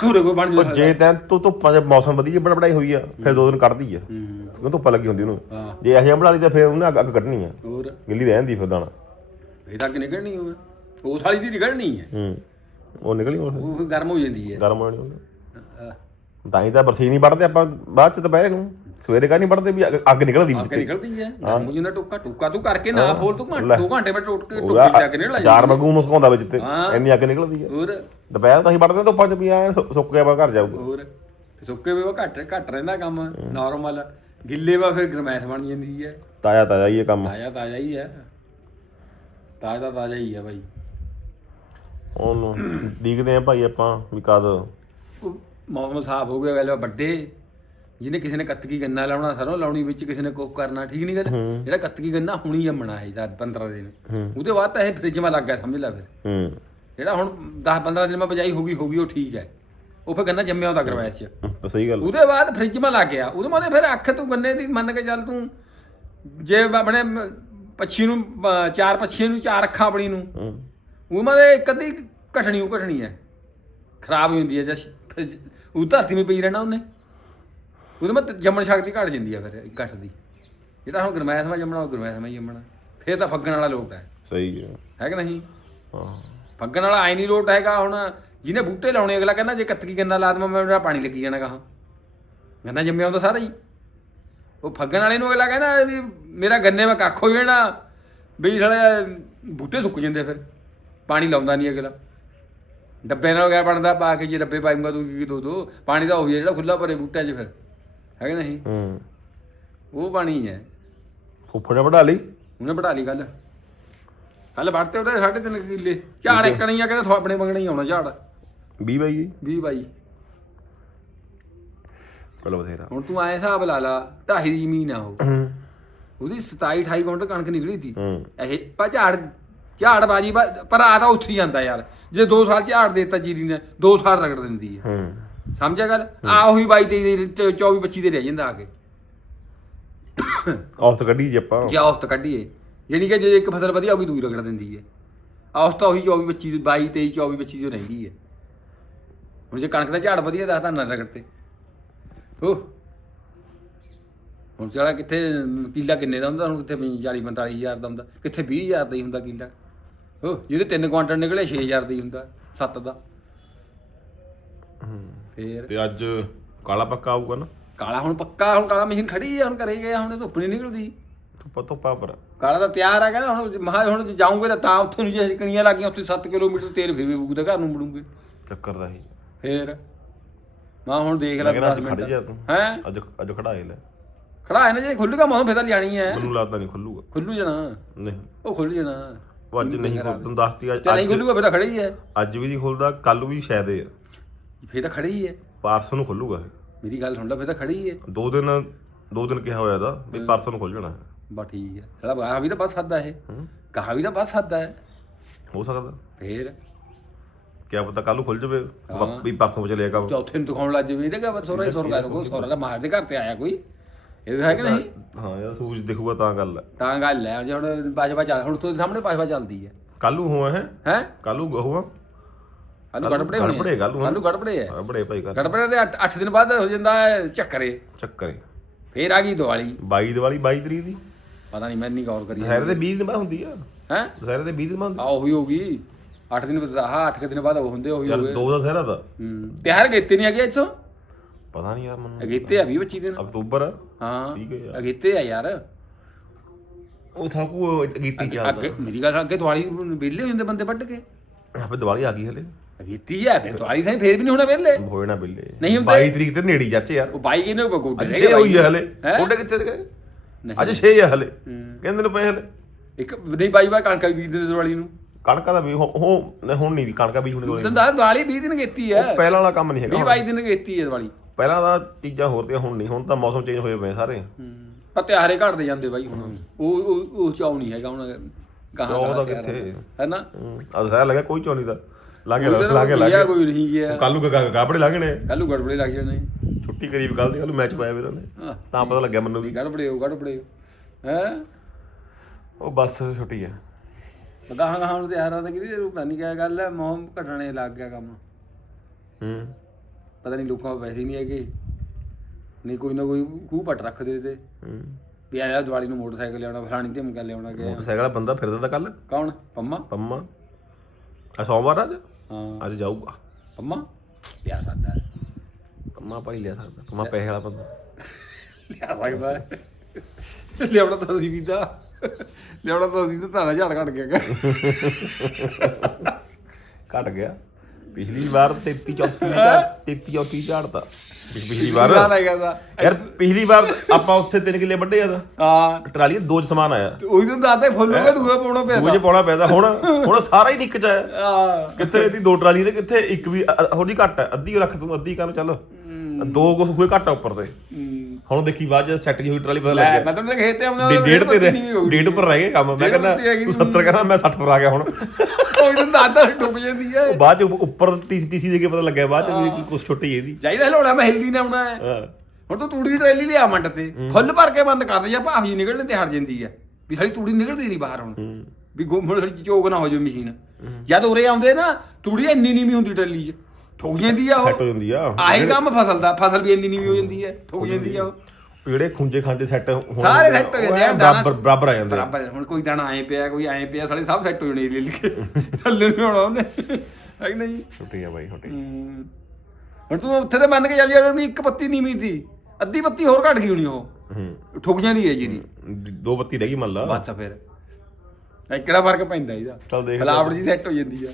ਪੂਰੇ ਕੋਈ ਬਣ ਉਹ ਜਾਵੇ ਜੇ ਤੈਂ ਤੂੰ ਧੁੱਪਾਂ 'ਚ ਮੌਸਮ ਵਧੀਆ ਬੜ ਬੜਾਈ ਹੋਈ ਆ ਫਿਰ ਦੋ ਦਿਨ ਕੱਢਦੀ ਆ। ਹੂੰ ਕਿਉਂ ਧੁੱਪ ਲੱਗੀ ਹੁੰਦੀ ਉਹਨੂੰ? ਹਾਂ। ਜੇ ਇਹ ਬਣਾ ਲਈ ਤਾਂ ਫਿਰ ਉਹਨੇ ਅੱਗ ਅੱਗ ਕੱਢਣੀ ਆ। ਹੋਰ? ਗਿੱਲੀ ਰਹਿ ਜਾਂਦੀ ਫਿਰ ਦਾਣਾ। ਇਹ ਤਾਂ ਅੱਗੇ ਨਿਕਲਣੀ ਹੋਵੇ ਉਸ ਵਾਲੀ ਦੀ ਨਿਕਲਣੀ ਹੈ ਹੂੰ। ਉਹ ਨਿਕਲੀ ਉਹ ਉਹ ਗਰਮ ਹੋ ਜਾਂਦੀ ਹੈ ਗਰਮ ਹੋਣੀ ਉਹਨੇ ਆਹ, ਤਾਂ ਹੀ ਤਾਂ ਬਰਸੀ ਨਹੀਂ ਵੱਢਦੇ ਆਪਾਂ ਬਾਅਦ ਚ ਦੁਪਹਿਰੇ ਨੂੰ। ਸਵੇਰੇ ਕਾ ਨਹੀਂ ਵੱਢਦੇ ਵੀ ਅੱਗ- ਅੱਗ ਨਿਕਲਦੀ ਵਿੱਚ ਅੱਗੇ ਨਿਕਲਦੀ ਹੈ। ਹੋ। ਜਾਂਦਾ ਟੋਕਾ ਟੋਕਾ ਤੂੰ ਕਰਕੇ ਨਾ ਫੋਲ ਤੂੰ ਘੰਟੇ ਦੋ ਘੰਟੇ ਵਿੱਚ ਟੋਟ ਕੇ ਟੋਕੀ ਜਾ ਕੇ ਨਿਕਲ ਚਾਰ ਵਾਂਗੂ ਮੁਸਕਾਉਂਦਾ ਵਿੱਚ ਤੇ। ਹਾਂ। ਇੰਨੀ ਅੱਗ ਨਿਕਲਦੀ ਆ ਹੋਰ? ਦੁਪਹਿਰ ਤਾਂ ਅਸੀਂ ਵੱਢਦੇ ਧੁੱਪਾਂ ਚ ਵੀ ਆਏ ਸੁੱਕ ਗਿਆ ਵਾ ਘਰ ਜਾਊਗਾ। ਹੋਰ? ਸੁੱਕੇ ਵੇ ਘੱਟ ਘੱਟ ਰਹਿੰਦਾ ਕੰਮ ਨਾਰਮਲ ਗਿੱਲੇ ਵਾ ਫਿਰ ਗਰਮੈਸ਼ ਬਣ ਜਾਂਦੀ ਹੈ। ਤਾਜ਼ਾ ਤਾਜ਼ਾ ਹੀ ਇਹ ਕੰਮ। ਤਾਜ਼ਾ ਤਾਜ਼ਾ ਹੀ ਹੈ। ਤਾਜ਼ਾ ਤਾਜ਼ਾ ਹੀ ਹੈ ਭਾਈ ਉਹਨੂੰ ਦੇਖਦੇ ਆ ਭਾਈ ਆਪਾਂ ਵੀ ਕਦ ਉਹ ਮੌਸਮ ਸਾਫ਼ ਹੋ ਗਿਆ ਗੱਲ ਵੱਡੇ। ਜਿਹਨੇ ਕਿਸੇ ਨੇ ਕੱਤਕੀ ਗੰਨਾ ਲਾਉਣਾ ਸਰੋਂ ਲਾਉਣੀ ਵਿੱਚ ਕਿਸੇ ਨੇ ਕੁੱਕ ਕਰਨਾ ਠੀਕ ਨਹੀਂ ਗੱਲ? ਜਿਹੜਾ ਕੱਤਕੀ ਗੰਨਾ ਹੁਣੀ ਜੰਮਣਾ ਹੈ ਜਦ 15 ਦਿਨ। ਉਹਦੇ ਬਾਅਦ ਤਾਂ ਇਹ ਫ੍ਰਿਜ 'ਮਾ ਲੱਗ ਗਿਆ ਸਮਝ ਲੈ ਫਿਰ। ਜਿਹੜਾ ਹੁਣ 10 15 ਦਿਨ ਮੈਂ ਬਜਾਈ ਹੋ ਗਈ ਹੋ ਗਈ ਉਹ ਠੀਕ ਹੈ। ਉਹ ਫਿਰ ਗੰਨਾ ਜੰਮਿਆ ਹੁੰਦਾ ਗਰਮੈਸ਼ 'ਚ ਸਹੀ ਗੱਲ ਉਹਦੇ ਬਾਅਦ ਫ੍ਰਿਜ 'ਮਾ ਲੱਗ ਗਿਆ। ਉਹਦੇ ਬਾਅਦ ਫਿਰ ਅੱਖ ਤੂੰ ਗੰਨੇ ਦੀ ਮੰਨ ਕੇ ਚੱਲ ਤੂੰ ਜੇ ਆਪਣੇ ਪੱਛੀ ਨੂੰ ਚਾਰ ਪੱਛੀਆਂ ਨੂੰ ਚਾਰ ਅੱਖਾਂ ਆਪਣੀ ਨੂੰ ਉਹ ਇੱਕ ਅੱਧੀ ਘਟਣੀ ਉਹ ਘਟਣੀ ਹੈ। ਖਰਾਬ ਹੋ ਜਾਂਦੀ ਹੈ ਜਸ ਉਹ ਧਰਤੀ 'ਮੇ ਪਈ ਰਹਿਣਾ ਉਹਨੇ। ਉਹਦੇ ਮਤ ਜੰਮਣ ਸ਼ਕਤੀ ਘਟ ਜਾਂਦੀ ਹੈ ਫਿਰ ਘਟ ਦੀ। ਜਿਹੜਾ ਹੁਣ ਗਰਮੈਸ਼ ਮਾ ਜੰਮਣਾ ਉਹ ਗਰਮੈਸ਼ ਮਾ ਹੀ ਜੰਮਣਾ। ਫੇਰ ਤਾਂ ਫੱਗਣ ਵਾਲਾ ਲੋਟ ਹੈ। ਸਹੀ ਹੈ ਹੈ ਕਿ ਨਹੀਂ? ਹਾਂ। ਫੱਗਣ ਵਾਲਾ ਆਈ ਨਹੀਂ ਲੋਟ ਹੈਗਾ ਹੁਣ ਜਿਹਨੇ ਬੂਟੇ ਲਾਉਣੇ ਅਗਲਾ ਕਹਿੰਦਾ ਜੇ ਕੱਤਕੀ ਗੰਨਾ ਲਾ ਦਵਾਂ ਮੈਂ ਮੇਰਾ ਪਾਣੀ ਲੱਗੀ ਜਾਣਾ ਕਹਾ ਗੰਨਾ ਜੰਮਿਆ ਹੁੰਦਾ ਸਾਰਾ ਹੀ। ਉਹ ਫੱਗਣ ਵਾਲੇ ਨੂੰ ਅਗਲਾ ਕਹਿੰਦਾ ਵੀ ਮੇਰਾ ਗੰਨੇ ਮੈਂ ਕੱਖ ਹੋ ਜਾਣਾ। ਵੀ ਸਾਲੇ ਬੂਟੇ ਸੁੱਕ ਜਾਂਦੇ ਫਿਰ। ਪਾਣੀ ਲਾਉਂਦਾ ਨਹੀਂ ਅਗਲਾ। ਡੱਬੇ ਨਾਲ ਗਿਆ ਬਣਦਾ ਪਾ ਕੇ ਜੇ ਡੱਬੇ ਪਾਈਂਗਾ ਤੂੰ ਕੀ ਦੋ ਦੋ। ਪਾਣੀ ਤਾਂ ਉਹੀ ਜਿਹੜਾ ਖੁੱਲਾ ਭਰੇ ਬੂਟਿਆਂ 'ਚ ਫਿਰ। ਹੈ ਕਿ ਨਹੀਂ? ਹੂੰ। ਉਹ ਪਾਣੀ ਹੈ। ਫੁੱਫੜ ਨੇ ਵਢਾ ਲਈ? ਉਹਨੇ ਬੜਾ ਲਈ ਗੱਲ। ਕੱਲ ਵੜਤੇ ਉਹਦੇ ਸਾਢੇ ਤਿੰਨ ਕਿੱਲੇ। ਝਾੜ ਇੱਕਣੀ ਆ ਕਹਿੰਦੇ ਆਪਣੇ ਮੰਗਣੇ ਹੀ ਆਉਣਾ ਝਾੜ। 20 ਬਾਈ ਜੀ? 20 ਬਾਈ। ਚਲੋ ਬਥੇਰਾ। ਹੁਣ ਤੂੰ ਐ ਹਿਸਾਬ ਲਾ ਲਾ ਢਾਈ ਦੀ ਜ਼ਮੀਨ ਆ ਉਹ। ਉਹਦੀ 27 28 ਕੁਇੰਟਲ ਕਣਕ ਨਿਕਲੀ ਸੀ ਇਹ ਪਾ ਝਾੜ ਝਾੜ ਬਾਜੀ ਆ ਤਾਂ ਉੱਥੇ ਹੀ ਜਾਂਦਾ ਯਾਰ। ਜੇ 2 ਸਾਲ ਝਾੜ ਦੇਤਾ ਜੀਰੀ ਨੇ 2 ਸਾਲ ਰਗੜ ਦਿੰਦੀ ਹੂੰ। ਸਮਝਿਆ ਗੱਲ? ਆ ਉਹੀ 22 23 ਦੇ 24 25 ਦੇ ਰਹਿ ਜਾਂਦਾ ਆ ਕੇ। ਔਸਤ ਕੱਢੀ ਜੇ ਆਪਾਂ। ਜੇ ਔਸਤ ਕੱਢੀਏ ਯਾਨੀ ਕਿ ਜੇ ਇੱਕ ਫਸਲ ਵਧੀਆ ਹੋਗੀ ਦੂਈ ਰਗੜ ਦਿੰਦੀ ਹੈ। ਔਸਤ ਉਹੀ 24 25 22 23 24 25 ਜੋ ਰਹਿੰਦੀ ਹੈ। ਹੁਣ ਜੇ ਕਣਕ ਦਾ ਝਾੜ ਵਧੀਆ ਦਾ ਤਾਂ ਨਾ ਰਗੜ ਤੇ। ਹੋ ਹੁਣ ਚਲਾ ਕਿੱਥੇ ਕਿੱਲਾ ਕਿੰਨੇ ਦਾ ਹੁੰਦਾ? ਹੁਣ ਕਿੱਥੇ 40 45000 ਦਾ ਹੁੰਦਾ? ਕਿੱਥੇ 20000 ਦਾ ਹੀ ਹੁੰਦਾ ਕਿੱਲਾ? ਹੋ ਜਿਹਦੇ 3 ਕੁਆਂਟਲ ਨਿਕਲੇ 6000 ਦਾ ਹੀ ਹੁੰਦਾ 7 ਦਾ। ਫੇਰ। ਤੇ ਅੱਜ ਕਾਲਾ ਪੱਕਾ ਆਊਗਾ ਨਾ? ਕਾਲਾ ਹੁਣ ਪੱਕਾ ਹੁਣ ਕਾਲਾ ਮਸ਼ੀਨ ਖੜੀ ਹੈ ਹੁਣ ਘਰੇ ਗਿਆ ਹੁਣ ਧੁੱਪ ਨਹੀਂ ਨਿਕਲਦੀ। ਧੁੱਪਾ ਧੁੱਪਾ ਪਰ। ਕਾਲਾ ਤਾਂ ਤਿਆਰ ਆ ਕਹਿੰਦਾ ਹੁਣ ਮਹਾ ਹੁਣ ਜਾਉਂਗੇ ਤਾਂ ਤਾਂ ਉੱਥੇ ਨੂੰ ਜੇ ਕਣੀਆਂ ਲੱਗੀਆਂ ਉੱਥੇ 7 ਕਿਲੋਮੀਟਰ ਤੇਲ ਫਿਰ ਵੀ ਬੂਗਦਾ ਘਰ ਨੂੰ ਮੁੜੂਗੇ। ਚੱਕਰ ਦਾ ਹੀ ਫੇਰ। ਮੈਂ ਹੁਣ ਦੇਖ ਲੈ ਮੈਂ ਕਹਿੰਦਾ 10 ਅੱਜ ਖੜ ਜਾ ਮਿੰਟ ਹੈ? ਅੱਜ ਅੱਜ ਖੜਾ ਲੈ। ਖੜਾ ਹੈ ਨਾ ਜੇ ਖੁੱਲੂਗਾ ਮੌਸਮ ਫੇਰ ਤਾਂ ਜਾਣੀ ਹੈ ਮੈਨੂੰ ਲੱਗਦਾ ਨਹੀਂ ਖੁੱਲੂਗਾ। ਖੁੱਲੂ ਜਾਣਾ। ਨਹੀਂ। ਉਹ ਖੁੱਲ ਜਾਣਾ। ਉਹ ਅੱਜ ਨਹੀਂ ਖੁੱਲ ਤੈਨੂੰ ਦੱਸਤੀ ਅੱਜ ਨਹੀਂ ਖੁੱਲੂਗਾ ਫੇਰ ਤਾਂ ਖੜਾ ਹੀ ਹੈ ਅੱਜ ਵੀ ਨਹੀਂ ਖੁੱਲਦਾ ਕੱਲ ਵੀ ਸ਼ਾਇਦ ਇਹ ਫੇਰ ਤਾਂ ਖੜਾ ਹੀ ਹੈ। ਪਰਸੋਂ ਨੂੰ ਖੁੱਲੂਗਾ ਇਹ। ਮੇਰੀ ਗੱਲ ਸੁਣ ਲੈ ਫੇਰ ਤਾਂ ਖੜਾ ਹੀ ਹੈ। ਦੋ ਦਿਨ ਦੋ ਦਿਨ ਕਿਹਾ ਹੋਇਆ ਦਾ ਵੀ ਪਰਸੋਂ ਨੂੰ ਖੁੱਲ ਜਾਣਾ। ਬਾ ਠੀਕ ਹੈ। ਚਲਾ ਗਾਹ ਵੀ ਤਾਂ ਬਸ ਸਕਦਾ ਇਹ। ਹੂੰ। ਗਾਹ ਵੀ ਤਾਂ ਬਸ ਸਕਦਾ ਹੈ ਹੋ ਸਕਦਾ। ਫੇਰ? ਕਿਆ ਪਤਾ ਕੱਲ ਨੂੰ ਖੁੱਲ ਜਾਵੇ ਹਾਂ। ਵੀ ਪਰਸੋਂ ਚੱਲੇ ਕੰਮ ਚੌਥੇ ਨੂੰ ਦਿਖਾਉਣ ਲੱਜ ਵੀ ਇਹਦੇ ਕਾ ਸੋਰਾ ਸੋਰਾ ਕੋ ਸੋਰਾ ਦਾ ਮਾਰ ਦੇ ਘਰ ਤੇ ਆਇਆ ਕੋਈ। ਇਹ ਹੈ ਕਿ ਨਹੀਂ? ਹਾਂ ਯਾਰ ਸੂਝ ਦਿਖੂਗਾ ਤਾਂ ਗੱਲ ਹੈ। ਤਾਂ ਗੱਲ ਹੈ ਜੇ ਹੁਣ ਬਾਜਵਾ ਚੱਲ ਹੁਣ ਤੁਹਾਡੇ ਸਾਹਮਣੇ ਬਾਜਵਾ ਚੱਲਦੀ ਹੈ। ਕੱਲ ਨੂੰ ਹੋਇਆ ਹੈ ਹੈ? ਕੱਲ ਨੂੰ ਹੋਆ ਹਾਲੂ ਗੜਬੜੇ ਹੋਣੇ ਗੜਬੜੇ ਕੱਲ੍ਹ ਨੂੰ। ਹਾਲੂ ਗੜਬੜੇ ਹੈ ਬੜੇ ਭਾਈ ਕਰ ਗੜਬੜੇ ਦੇ 8 ਦਿਨ ਬਾਅਦ ਹੋ ਜਾਂਦਾ ਹੈ ਚੱਕਰੇ। ਚੱਕਰੇ। ਫੇਰ ਆ ਗਈ ਦੀਵਾਲੀ। 22 ਦੀਵਾਲੀ 22 ਤਰੀਕ ਦੀ। ਪਤਾ ਨਹੀਂ ਮੈਂ ਨਹੀਂ ਗੌਰ ਕਰੀ ਦੁਸਹਿਰੇ ਦੇ 20 ਦਿਨ ਬਾਅਦ ਹੁੰਦੀ ਆ। ਹੈ? ਦੁਸਹਿਰੇ ਦੇ 20 ਦਿਨ ਬਾਅਦ ਆ। ਉਹੀ ਹੋ ਗਈ। 8 ਦਿਨ ਬਾਅਦ ਆਹ 8 ਦਿਨ ਬਾਅਦ ਉਹ ਹੁੰਦੇ ਉਹੀ ਯਾਰ ਹੋ ਗਏ। ਦੋ ਦਾ ਦੁਸਹਿਰਾ ਦਾ। ਹੂੰ। ਤਿਆਰ ਗੇਤੇ ਨਹੀਂ ਹੈਗੇ ਇੱਥੋਂ? ਪਤਾ ਨਹੀਂ ਯਾਰ ਮੈਨੂੰ। ਅਗੇਤੇ ਆ 20 25 ਦਿਨ। ਅਕਤੂਬਰ। ਹਾਂ। ਠੀਕ ਹੈ ਯਾਰ। ਅਗੇਤੇ ਆ ਯਾਰ। ਉਹ ਥਾਕੂ ਗੀਤੀ ਚੱਲਦਾ। ਅੱਗੇ ਮੇਰੀ ਗੱਲ ਅੱਗੇ ਦੀਵਾਲੀ ਵਿਹਲੇ ਹੋ ਜਾਂਦੇ ਬੰਦੇ ਵੱਢ ਕੇ। ਆਪੇ ਦੀਵਾਲੀ ਆ ਗਈ ਹਲੇ। ਅਗੇਤੀ ਆ ਫਿਰ ਦੀਵਾਲੀ ਤਾਂ ਫੇਰ ਵੀ ਨਹੀਂ ਹੋਣਾ ਵਿਹਲੇ। ਹੋਏ ਨਾ ਬਿੱਲੇ ਨਹੀਂ ਹੁੰਦੇ। 22 ਤਰੀਕ ਤੇ ਨੇੜੀ ਚਾਚੇ ਯਾਰ। ਉਹ ਬਾਈ ਇਹਨੇ ਗੋਡੇ ਅੱਜ ਰਹਿ 6 ਹੋਈ ਹੈ ਹਲੇ। ਹੈਂ? ਕਿੱਥੇ ਤੇ ਗਏ? ਨਹੀਂ। ਅੱਜ 6 ਹੈ ਹਲੇ। ਹੂੰ। ਕਹਿੰਦੇ ਨੇ ਪਏ ਹਲੇ। ਇੱਕ ਨਹੀਂ ਬਾਈ ਬਾਈ ਕਣਕਾਂ ਵੀ ਬੀਜਦੇ ਦੀਵਾਲੀ ਨੂੰ। ਕਣਕਾਂ ਦਾ ਵੀ ਹੋ ਹੋ- ਨਹੀਂ, ਹੁਣ ਨਹੀਂ ਕਣਕਾਂ ਬੀਜਣ ਕੋਲੇ ਤੈਨੂੰ ਦੱਸ ਦੀਵਾਲੀ 20 ਦਿਨ ਕੀਤੀ ਹੈ ਪਹਿਲਾਂ ਵਾਲਾ ਕੰਮ ਨਹੀਂ 20 ਹੈਗਾ 22 ਦਿਨ ਕੀਤੀ ਹੈ ਦੀਵਾਲੀ ਪਹਿਲਾਂ ਦਾ ਚੀਜ਼ਾਂ ਹੋਰ ਤੇ ਹੁਣ ਨਹੀਂ ਹੁਣ ਤਾਂ ਮੌਸਮ ਚੇਂਜ ਹੋਏ ਪਏ ਸਾਰੇ। ਪਰ ਤਿਆਰੇ ਘਟਦੇ ਜਾਂਦੇ ਬਾਈ ਹੁਣ। ਉਹ ਉਹ ਉਹ ਚਾਉ ਨਹੀਂ ਹੈਗਾ ਹੁਣ। ਕਹਾਂ ਚਾਅ ਉਹਦਾ ਕਿੱਥੇ? ਹੈ ਨਾ? ਅੱਜ ਸਾਰਾ ਲੱਗਾ ਕੋਈ ਚੋਣੀ ਦਾ ਲਾਗੇ ਲਾਗੇ ਲਾਗੇ। ਕੋਈ ਨਹੀਂ ਗਿਆ। ਕੱਲ ਨੂੰ ਕਾਪੜੇ ਲਾਗਣੇ। ਕੱਲੂ ਗੜਬੜੇ ਲੱਗ ਜਾਣੇ। ਛੁੱਟੀ ਕਰੀਬ ਕੱਲ ਦੀ ਕੱਲ ਮੈਚ ਪਾਇਆ ਵੀਰਾਂ ਨੇ ਤਾਂ ਪਤਾ ਲੱਗਿਆ ਮੈਨੂੰ ਵੀ। ਗੜਬੜੇ ਹੋ ਗੜਬੜੇ ਹੈ। ਉਹ ਬਸ ਛੁੱਟੀ ਆ। ਪਤਾ ਹਾਂ ਹਾਂ ਨੂੰ ਤਿਆਰਾਂ ਦਾ ਕਿਹਦੀ ਪਤਾ ਨਹੀਂ ਕਿਆ ਗੱਲ ਹੈ ਮੋਹ ਘਟਣੇ ਲੱਗ ਗਿਆ ਕੰਮ। ਹੂੰ। ਪਤਾ ਨਹੀਂ ਲੋਕਾਂ ਕੋਲ ਪੈਸੇ ਨਹੀਂ ਹੈਗੇ। ਨਹੀਂ ਕੋਈ ਨਾ ਕੋਈ ਖੂਹ ਪਟ ਰੱਖਦੇ ਤੇ। ਹੂੰ। ਵੀ ਆਇਆ ਦੀਵਾਲੀ ਨੂੰ ਮੋਟਰਸਾਈਕਲ ਲਿਆਉਣਾ ਫਲਾਣੀ ਧਮਕਾ ਲਿਆਉਣਾ ਗਿਆ। ਮੋਟਰਸਾਈਕਲ ਬੰਦਾ ਫਿਰਦਾ ਤਾਂ ਕੱਲ ਕੌਣ? ਪੰਮਾ? ਪੰਮਾ। ਆ ਸੋਮਵਾਰ ਹਾਂ। ਅੱਜ ਜਾਊਗਾ। ਪੰਮਾ? ਲਿਆ ਸਕਦਾ। ਹੈ। ਪੰਮਾ ਭਾਈ ਲਿਆ ਸਕਦਾ। ਪੰਮਾ ਪੈਸੇ ਵਾਲਾ ਬੰਦਾ। ਲਿਆ ਸਕਦਾ। ਹੈ। ਲਿਆਉਣਾ ਤਾਂ ਅਸੀਂ ਵੀ ਤਾਂ। ਲਿਆਉਣਾ ਤਾਂ ਅਸੀਂ ਤਾਂ ਤਾਰਾ ਝਾੜ ਘਟ ਗਿਆ। ਗਾ। ਘਟ ਗਿਆ। ਪਿਛਲੀ ਵਾਰ 33 34 33 34 ਝਾੜਤਾ। ਪਿਛਲੀ ਵਾਰ? ਦਾ ਯਾਰ ਪਿਛਲੀ ਵਾਰ ਆਪਾਂ ਉੱਥੇ ਤਿੰਨ ਕਿੱਲੇ ਵੱਡੇ ਆ ਤਾਂ। ਹਾਂ। ਟਰਾਲੀ ਦੋ ਚ ਸਮਾਨ ਆਇਆ। ਉਹੀ ਤਾਂ ਦਾਤੇ ਫੁੱਲ ਹੋ ਕੇ ਦੂਏ ਪਾਉਣਾ ਪਿਆ ਦੂਜੇ ਪਾਉਣਾ ਪੈਦਾ ਹੁਣ ਹੁਣ ਸਾਰਾ ਹੀ ਨਿੱਕ ਚ ਆਇਆ। ਕਿੱਥੇ ਇਹਦੀ ਦੋ ਟਰਾਲੀ ਤੇ ਕਿੱਥੇ ਇੱਕ ਵੀ ਥੋੜੀ ਘੱਟ ਹੈ ਅੱਧੀ ਰੱਖ ਤੂੰ ਅੱਧੀ ਕਰ ਚੱਲ। ਦੋ ਕੁ ਹੋਏ ਘੱਟ ਉੱਪਰ ਤੇ। ਹੁਣ ਦੇਖੀ ਬਾਅਦ ਸੈੱਟ ਹੋਈ ਟਰਾਲੀ ਪਤਾ ਲੱਗਿਆ। ਮੈਂ ਤੁਹਾਨੂੰ ਖੇਤੇ ਆਉਂਦਾ ਡੇ- ਡੇਢ ਤੇ ਡੇਢ ਉੱਪਰ ਰਹਿ ਗਏ ਕੰਮ। ਮੈਂ ਕਹਿੰਦਾ ਤੂੰ 70 ਕਹਿੰਦਾ ਮੈਂ 60 ਪਰ ਆ ਗਿਆ ਹੁਣ। ਉਹੀ ਤਾਂ ਦਾਦਾ ਡੁੱਬ ਜਾਂਦੀ ਹੈ ਉਹ ਬਾਅਦ ਚ ਉੱਪਰ ਟੀਸੀ ਟੀਸੀ ਦੇ ਕੇ ਪਤਾ ਲੱਗਿਆ ਬਾਅਦ ਚ ਵੀ ਕੁਝ ਛੁੱਟੀ ਇਹਦੀ। ਚਾਹੀਦਾ ਹਲੋੜਾ ਮੈਂ ਹਿਲਦੀ ਨਾ ਆਉਣਾ। ਹੈ। ਹੁਣ ਤੂੰ ਤੂੜੀ ਟਰੇਲੀ ਲਿਆ ਮੰਡ ਤੇ ਫੁੱਲ ਭਰ ਕੇ ਬੰਦ ਕਰ ਦੇ ਜਾਂ ਭਾਫ ਜੀ ਨਿਕਲਣ ਤੇ ਹਟ ਜਾਂਦੀ ਹੈ ਵੀ ਸਾਡੀ ਤੂੜੀ ਨਿਕਲਦੀ ਨਹੀਂ ਬਾਹਰ ਹੁਣ। ਵੀ ਗੁੰਮ ਚੋਕ ਨਾ ਹੋ ਜਾਵੇ ਮਸ਼ੀਨ। ਜਦ ਉਰੇ ਆਉਂਦੇ ਨਾ ਤੂੜੀ ਇੰਨੀ ਨੀਵੀਂ ਹੁੰਦੀ ਟਰੇਲੀ 'ਚ। ਠੋਕ ਜਾਂਦੀ ਆ ਸੈੱਟ ਹੋ ਉਹ ਜਾਂਦੀ ਆ। ਆਹੀ ਕੰਮ ਫਸਲ ਦਾ ਫਸਲ ਵੀ ਇੰਨੀ ਨੀਵੀਂ ਹੋ ਜਾਂਦੀ ਹੈ ਠੋਕ ਜਾਂਦੀ ਆ ਉਹ। ਜਿਹੜੇ ਖੁੰਝੇ ਖਾਂਦੇ ਸੈੱਟ ਹੋਣ ਸਾਰੇ ਸੈੱਟ ਹੋ ਜਾਂਦੇ ਆ ਦਾਣਾ- ਬਰਾਬਰ ਬਰਾਬਰ ਆ ਜਾਂਦੇ ਆ। ਬਰਾਬਰ ਹੁਣ ਕੋਈ ਦਾਣਾ ਐ ਪਿਆ ਕੋਈ ਐ ਪਿਆ ਸਾਰੇ ਸਭ ਸੈੱਟ ਹੋ ਜਾਣੇ ਲੈ ਕੇ ਥੱਲੇ ਨੂੰ ਹੋਣਾ ਉਹਨੇ। ਹੈ ਕਿ ਨਹੀਂ? ਛੁੱਟੀ ਆ ਬਾਈ ਛੁੱਟੀ। ਹਮ। ਹੁਣ ਤੂੰ ਉੱਥੇ ਤੇ ਮੰਨ ਕੇ ਚੱਲ ਯਾਰ ਆਪਣੀ ਇੱਕ ਪੱਤੀ ਨੀਵੀਂ ਸੀ। ਅੱਧੀ ਪੱਤੀ ਹੋਰ ਘਟ ਗਈ ਹੋਣੀ ਉਹ। ਹੂੰ। ਠੁਕ ਜਾਂਦੀ ਹੈ ਜੀਰੀ ਦੋ ਬੱਤੀ ਰਹਿ ਗਈ ਮੰਨ ਲਾ। ਬਸ ਫਿਰ। ਇਹ ਕਿਹੜਾ ਫ਼ਰਕ ਪੈਂਦਾ ਇਹਦਾ? ਚੱਲ ਦੇਖ। ਫਲਾਵਟ ਜੀ ਸੈੱਟ ਹੋ ਜਾਂਦੀ ਆ।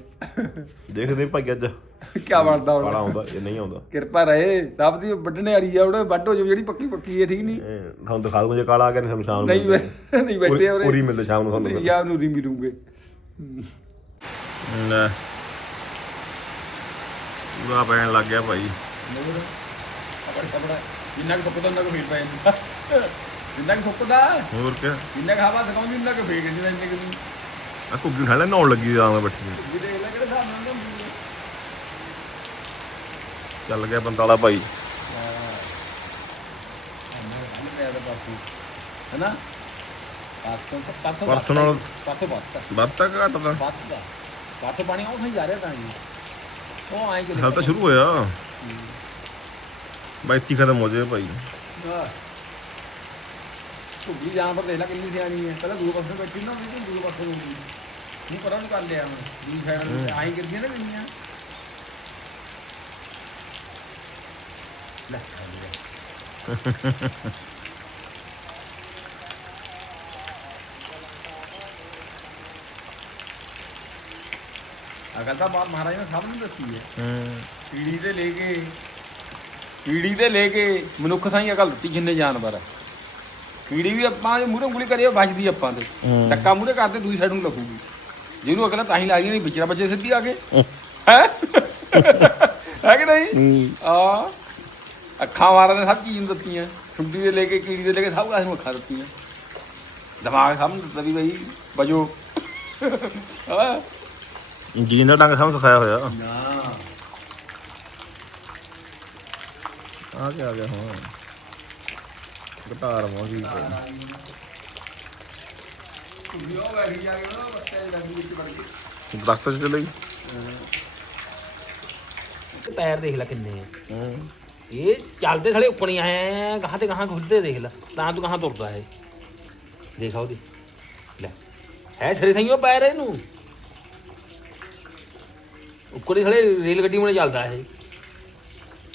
ਦੇਖਦੇ ਭਾਈ ਅੱਜ। ਕੀ ਬਣਦਾ ਹੁਣ? ਕਾਲਾ ਆਉਂਦਾ ਇਹ ਨਹੀਂ ਆਉਂਦਾ। ਕਿਰਪਾ ਰਹੇ ਸਭ ਦੀ ਵੱਢਣੇ ਵਾਲੀ ਆ ਉਹਨੇ ਵੱਢ ਹੋ ਜਾਊ ਜਿਹੜੀ ਪੱਕੀ ਪੱਕੀ ਹੈ ਠੀਕ ਨਹੀਂ? ਇਹ ਤੁਹਾਨੂੰ ਦਿਖਾ ਦੂੰਗਾ ਜੇ ਕਾਲਾ ਆ ਗਿਆ ਨਹੀਂ ਸਾਨੂੰ ਸ਼ਾਮ ਨੂੰ ਨਹੀਂ। ਬੈ- ਨਹੀਂ ਬੈਠੇ ਉਰੇ। ਪੂਰੀ ਮਿਲਦੇ ਸ਼ਾਮ ਨੂੰ ਤੁਹਾਨੂੰ ਨਹੀਂ ਯਾਰ ਨੂੰ ਰਿੰਗੀ ਦੂੰਗੇ ਲੈ। ਪੂਰਾ ਪੈਣ ਲੱਗ ਗਿਆ ਭਾਈ। ਜਿੰਨਾ ਕੁ ਸੁੱਕਦਾ ਉਹਨਾਂ ਕੋ ਫੀਲ ਪੈ ਜਾਂਦਾ। ਜਿੰਨਾ ਕੁ ਸੁੱਕਦਾ। ਹੋਰ ਕੀ ਜਿੰਨਾ ਕੁ ਹਵਾ ਦਿਖਾਉਂਦੀ ਉਹਨਾਂ ਕੋ ਫੇਕ ਜਾਂਦੀ ਇੰਨੇ ਕੁ ਆ ਕੁੱਗੀ ਖਾ ਲੈ ਨਹਾਉਣ ਲੱਗੀ ਆ ਮੈਂ ਬੱਠੀ ਲੈ ਕਿਹੜੇ ਹਿਸਾਬ ਨਾਲ ਹੁੰਦੀ ਹੈ ਚੱਲ ਗਿਆ ਬੰਤਾਲਾ ਭਾਈ। ਹੈਨਾ ਪਾਸੋਂ ਪਾਸੋਂ ਪਰਸੋਂ ਨਾਲ ਪਾਸੋਂ ਵੱਧ ਤੱਕ ਘਟਦਾ ਪਾਸੋਂ ਪਾਣੀ ਉਹ ਸਹੀ ਜਾ ਰਿਹਾ ਤਾਂ ਜੀ। ਉਹ ਆਏ ਕਿ ਹਾਲ ਤਾਂ ਸ਼ੁਰੂ ਹੋਇਆ। ਬਾਈਤੀ ਖਤਮ ਹੋ ਜਾਏ ਭਾਈ। ਭੁੱਗੀ ਜਾਨ ਪਰ ਦੇਖ ਲੈ ਕਿੰਨੀ ਸਿਆਣੀ ਹੈ। ਪਹਿਲਾਂ ਦੂਏ ਪਾਸੇ ਬੈਠੀ ਨਾ ਉਹਨੇ ਦੂਏ ਪਾਸੇ ਨੂੰ ਨਹੀਂ ਪਰਾਂ ਨੂੰ ਕਰ ਲਿਆ ਮੈਂ ਦੂਜੀ ਸਾਈਡ ਆਈ ਕਰਦੀਆਂ ਨਾ ਕਿੰਨੀਆਂ ਲੈ ਕਰ ਲਿਆ ਅਗਲ ਤਾਂ ਬਾਤ ਮਹਾਰਾਜ ਨੇ ਸਭ ਨੂੰ ਦੱਸੀ ਹੈ। ਹੂੰ। ਪੀੜੀ ਤੇ ਲੈ ਕੇ ਪੀੜੀ ਤੇ ਲੈ ਕੇ ਮਨੁੱਖ ਥਾਈ ਅਕਲ ਦਿੱਤੀ ਜਿੰਨੇ ਜਾਨਵਰ ਆ। ਪੀੜੀ ਵੀ ਆਪਾਂ ਜੇ ਮੂਹਰੇ ਉਂਗਲੀ ਕਰੀਏ ਵੱਜਦੀ ਆਪਾਂ ਤੇ। ਟੱਕਾ ਮੂਹਰੇ ਕਰਦੇ ਦੂਜੀ ਸਾਈਡ ਨੂੰ ਲੱਗੂਗੀ ਜਿਹਨੂੰ ਅਕਲ ਆ ਤਾਂ ਹੀ ਲੱਗਦੀ ਨਹੀਂ ਵਿਚਰਾ ਬੱਜੇ ਸਿੱਧੀ ਆ ਕੇ। ਹੈ। ਹੈ? ਕਿ ਨਹੀਂ? ਆ ਅੱਖਾਂ ਮਾਰਨ ਨੇ ਸਭ ਚੀਜ਼ ਨੂੰ ਦਿੱਤੀਆਂ। ਛੁੱਟੀ ਦੇ ਲੈ ਕੇ ਕੀੜੀ ਦੇ ਲੈ ਕੇ ਸਭ ਕਾਸ ਨੂੰ ਅੱਖਾਂ ਦਿੱਤੀਆਂ। ਦਿਮਾਗ ਸਭ ਨੂੰ ਦਿੱਤਾ ਵੀ ਬਈ ਵਜੋ। ਹਾਂ। ਜੀਨ ਦਾ ਡੰਗ ਸਾਨੂੰ ਸਿਖਾਇਆ ਹੋਇਆ। ਨਾ। ਆ ਗਿਆ ਆ ਗਿਆ ਹੁਣ? ਗਟਾਰ ਮੋਗੀ ਕੁੜੀਓ ਬੈਠ ਜਾ। ਕੇ ਨਾ ਬੱਚੇ ਲੱਗੀ ਵਿੱਚ ਵੜ ਕੇ ਦਰਖਤ ਚ ਚਲੇ ਗਈ ਪੈਰ ਦੇਖ ਲੈ ਕਿੰਨੇ ਆ। ਇਹ ਚੱਲਦੇ ਥਲੇ ਉੱਪਣੀ ਆਏ ਗਾਹਾਂ ਤੇ ਗਾਹਾਂ ਖੁੱਲਦੇ ਦੇਖ ਲੈ, ਤਾਂ ਤੂੰ ਗਾਹਾਂ ਤੁਰਦਾ ਹੈ ਦੇਖਾ ਉਹਦੀ। ਲੈ, ਹੈ ਸਰੇ ਥਈਓ ਪੈਰ ਇਹਨੂੰ। ਉੱਕੜੀ ਥਲੇ ਰੇਲ ਗੱਡੀ ਮਨੇ ਚੱਲਦਾ ਇਹ।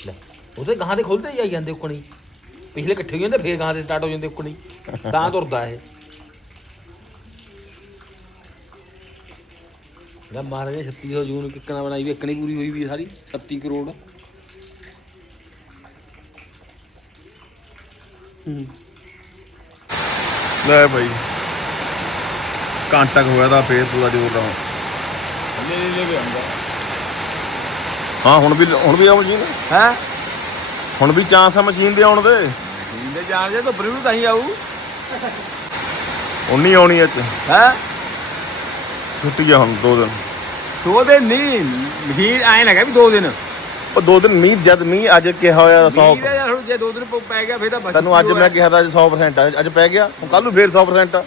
ਲੈ ਉਹਦੇ ਗਾਹਾਂ ਤੇ ਖੁੱਲਦੇ ਜਾਈ ਜਾਂਦੇ ਉੱਕਣੀ ਪਿਛਲੇ ਇਕੱਠੇ ਹੋ ਜਾਂਦੇ, ਫੇਰ ਗਾਹਾਂ ਤੇ ਸਟਾਰਟ ਹੋ ਜਾਂਦੇ ਉੱਕਣੀ ਤਾਂ ਤੁਰਦਾ ਇਹ। ਨਾ ਮਹਾਰਾਜ ਨੇ 3600 ਜੂਨ ਕਿੱਕਣਾ ਬਣਾਈ ਵੀ ਇੱਕਣੀ ਪੂਰੀ ਹੋਈ ਵੀ ਸਾਰੀ 37 ਕਰੋੜ। ਲੈ ਭਾਈ ਘੰਟਾ ਕੁ ਹੋਇਆ ਦਾ ਫੇਰ ਪੂਰਾ ਜ਼ੋਰ ਦਾ ਲੈ ਲੈ ਲੈ ਕੇ ਆਉਂਦਾ। ਹਾਂ ਹੁਣ ਵੀ ਹੁਣ ਵੀ ਆ ਮਸ਼ੀਨ ਹੈ? ਹੁਣ ਵੀ ਚਾਂਸ ਆ ਮਸ਼ੀਨ ਦੇ ਆਉਣ ਦੇ। ਜਿੰਦੇ ਜਾਣ ਜੇ ਧੁੱਪ ਨੂੰ ਤਾਂ ਹੀ ਆਊ। ਉਨੀ ਆਉਣੀ ਅੱਜ ਹੈ? ਛੁੱਟੀ ਆ ਹੁਣ ਦੋ ਦਿਨ। ਦੋ ਦਿਨ ਨਹੀਂ ਮਹੀਨ ਆਏ ਲੱਗਾ ਵੀ ਦੋ ਦਿਨ। ਉਹ ਦੋ ਦਿਨ ਮੀਂਹ ਜਦ ਮੀਂਹ ਅੱਜ ਕਿਹਾ ਹੋਇਆ 100 ਮੀਂਹ ਦਾ ਯਾਰ ਹੁਣ ਜੇ ਦੋ ਦਿਨ ਪ- ਗਿਆ ਫੇਰ ਤਾਂ ਬਸ ਤੈਨੂੰ ਅੱਜ ਮੈਂ ਕਿਹਾ ਤਾਂ 100% ਆ ਅੱਜ ਪੈ ਗਿਆ। ਹੁਣ ਕੱਲ ਨੂੰ ਫੇਰ 100% ਆ।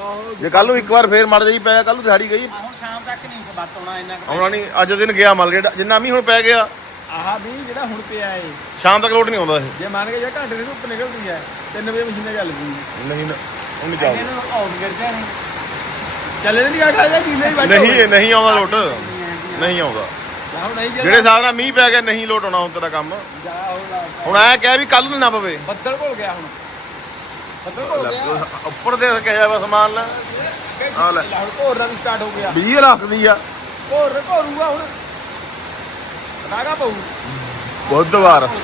ਆਹੋ। ਜੇ ਕੱਲ ਨੂੰ ਇੱਕ ਵਾਰ ਫੇਰ ਮਰ ਜਾਈ ਪਿਆ ਕੱਲ ਨੂੰ ਦਿਹਾੜੀ ਗਈ। ਹੁਣ ਸ਼ਾਮ ਤੱਕ ਨਹੀਂ ਬੱਤ ਆਉਣਾ ਇੰਨਾ ਆਉਣਾ ਨਹੀਂ ਅੱਜ ਦਿਨ ਗਿਆ ਮਲ ਜਿਹੜਾ ਜਿੰਨਾ ਮੀਂਹ ਹੁਣ ਪੈ ਗਿਆ। ਆਹ ਵੀ ਜਿਹੜਾ ਹੁਣ ਪਿਆ ਏ। ਸ਼ਾਮ ਤੱਕ ਲੋਟ ਨਹੀਂ ਆਉਂਦਾ ਇਹ। ਜੇ ਮੰਨ ਕੇ ਜੇ ਘੰਟੇ ਦੀ ਧੁੱਪ ਨਿਕਲਦੀ ਹੈ 3 ਵਜੇ ਮਸ਼ੀਨਾਂ ਚੱਲ ਪੂਗੀ ਨਹੀਂ ਨਾ ਉਹ ਨਹੀਂ ਇਹਨੂੰ। ਕਰ ਚੱਲੇ ਜਾਂ ਆਉਂਦਾ ਲੋਟ। ਨਹੀਂ ਆਉਂਦਾ। ਹੁਣ ਨਹੀਂ ਜਿਹੜੇ ਹਿਸਾਬ ਨਾਲ ਮੀਂਹ ਪੈ ਗਿਆ ਨਹੀਂ ਲੋਟ ਹੁਣ ਤੇਰਾ ਕੰਮ। ਹੋਣਾ ਹੁਣ ਐ ਕਹਿ ਵੀ ਕੱਲ ਨੂੰ ਨਾ ਪਵੇ। ਬੱਦਲ ਭੁੱਲ ਗਿਆ ਹੁਣ। ਬੱਦਲ ਭੁੱਲ ਗਿਆ। ਉੱਪਰ ਦੇ ਕਿਹਾ ਵਾ ਸਮਾਨ ਲੈ। ਆ ਲੈ। ਹੁਣ ਘੋਰਨਾ ਵੀ ਸਟਾਰਟ ਹੋ ਗਿਆ। ਬਿਜਲੀ ਰੱਖਦੀ ਆ। ਘੋਰ ਘੋਰੂਗਾ ਹੁਣ। ਕਾਗਾ ਪਊ। ਬੁੱਧਵਾਰ। ਹੋ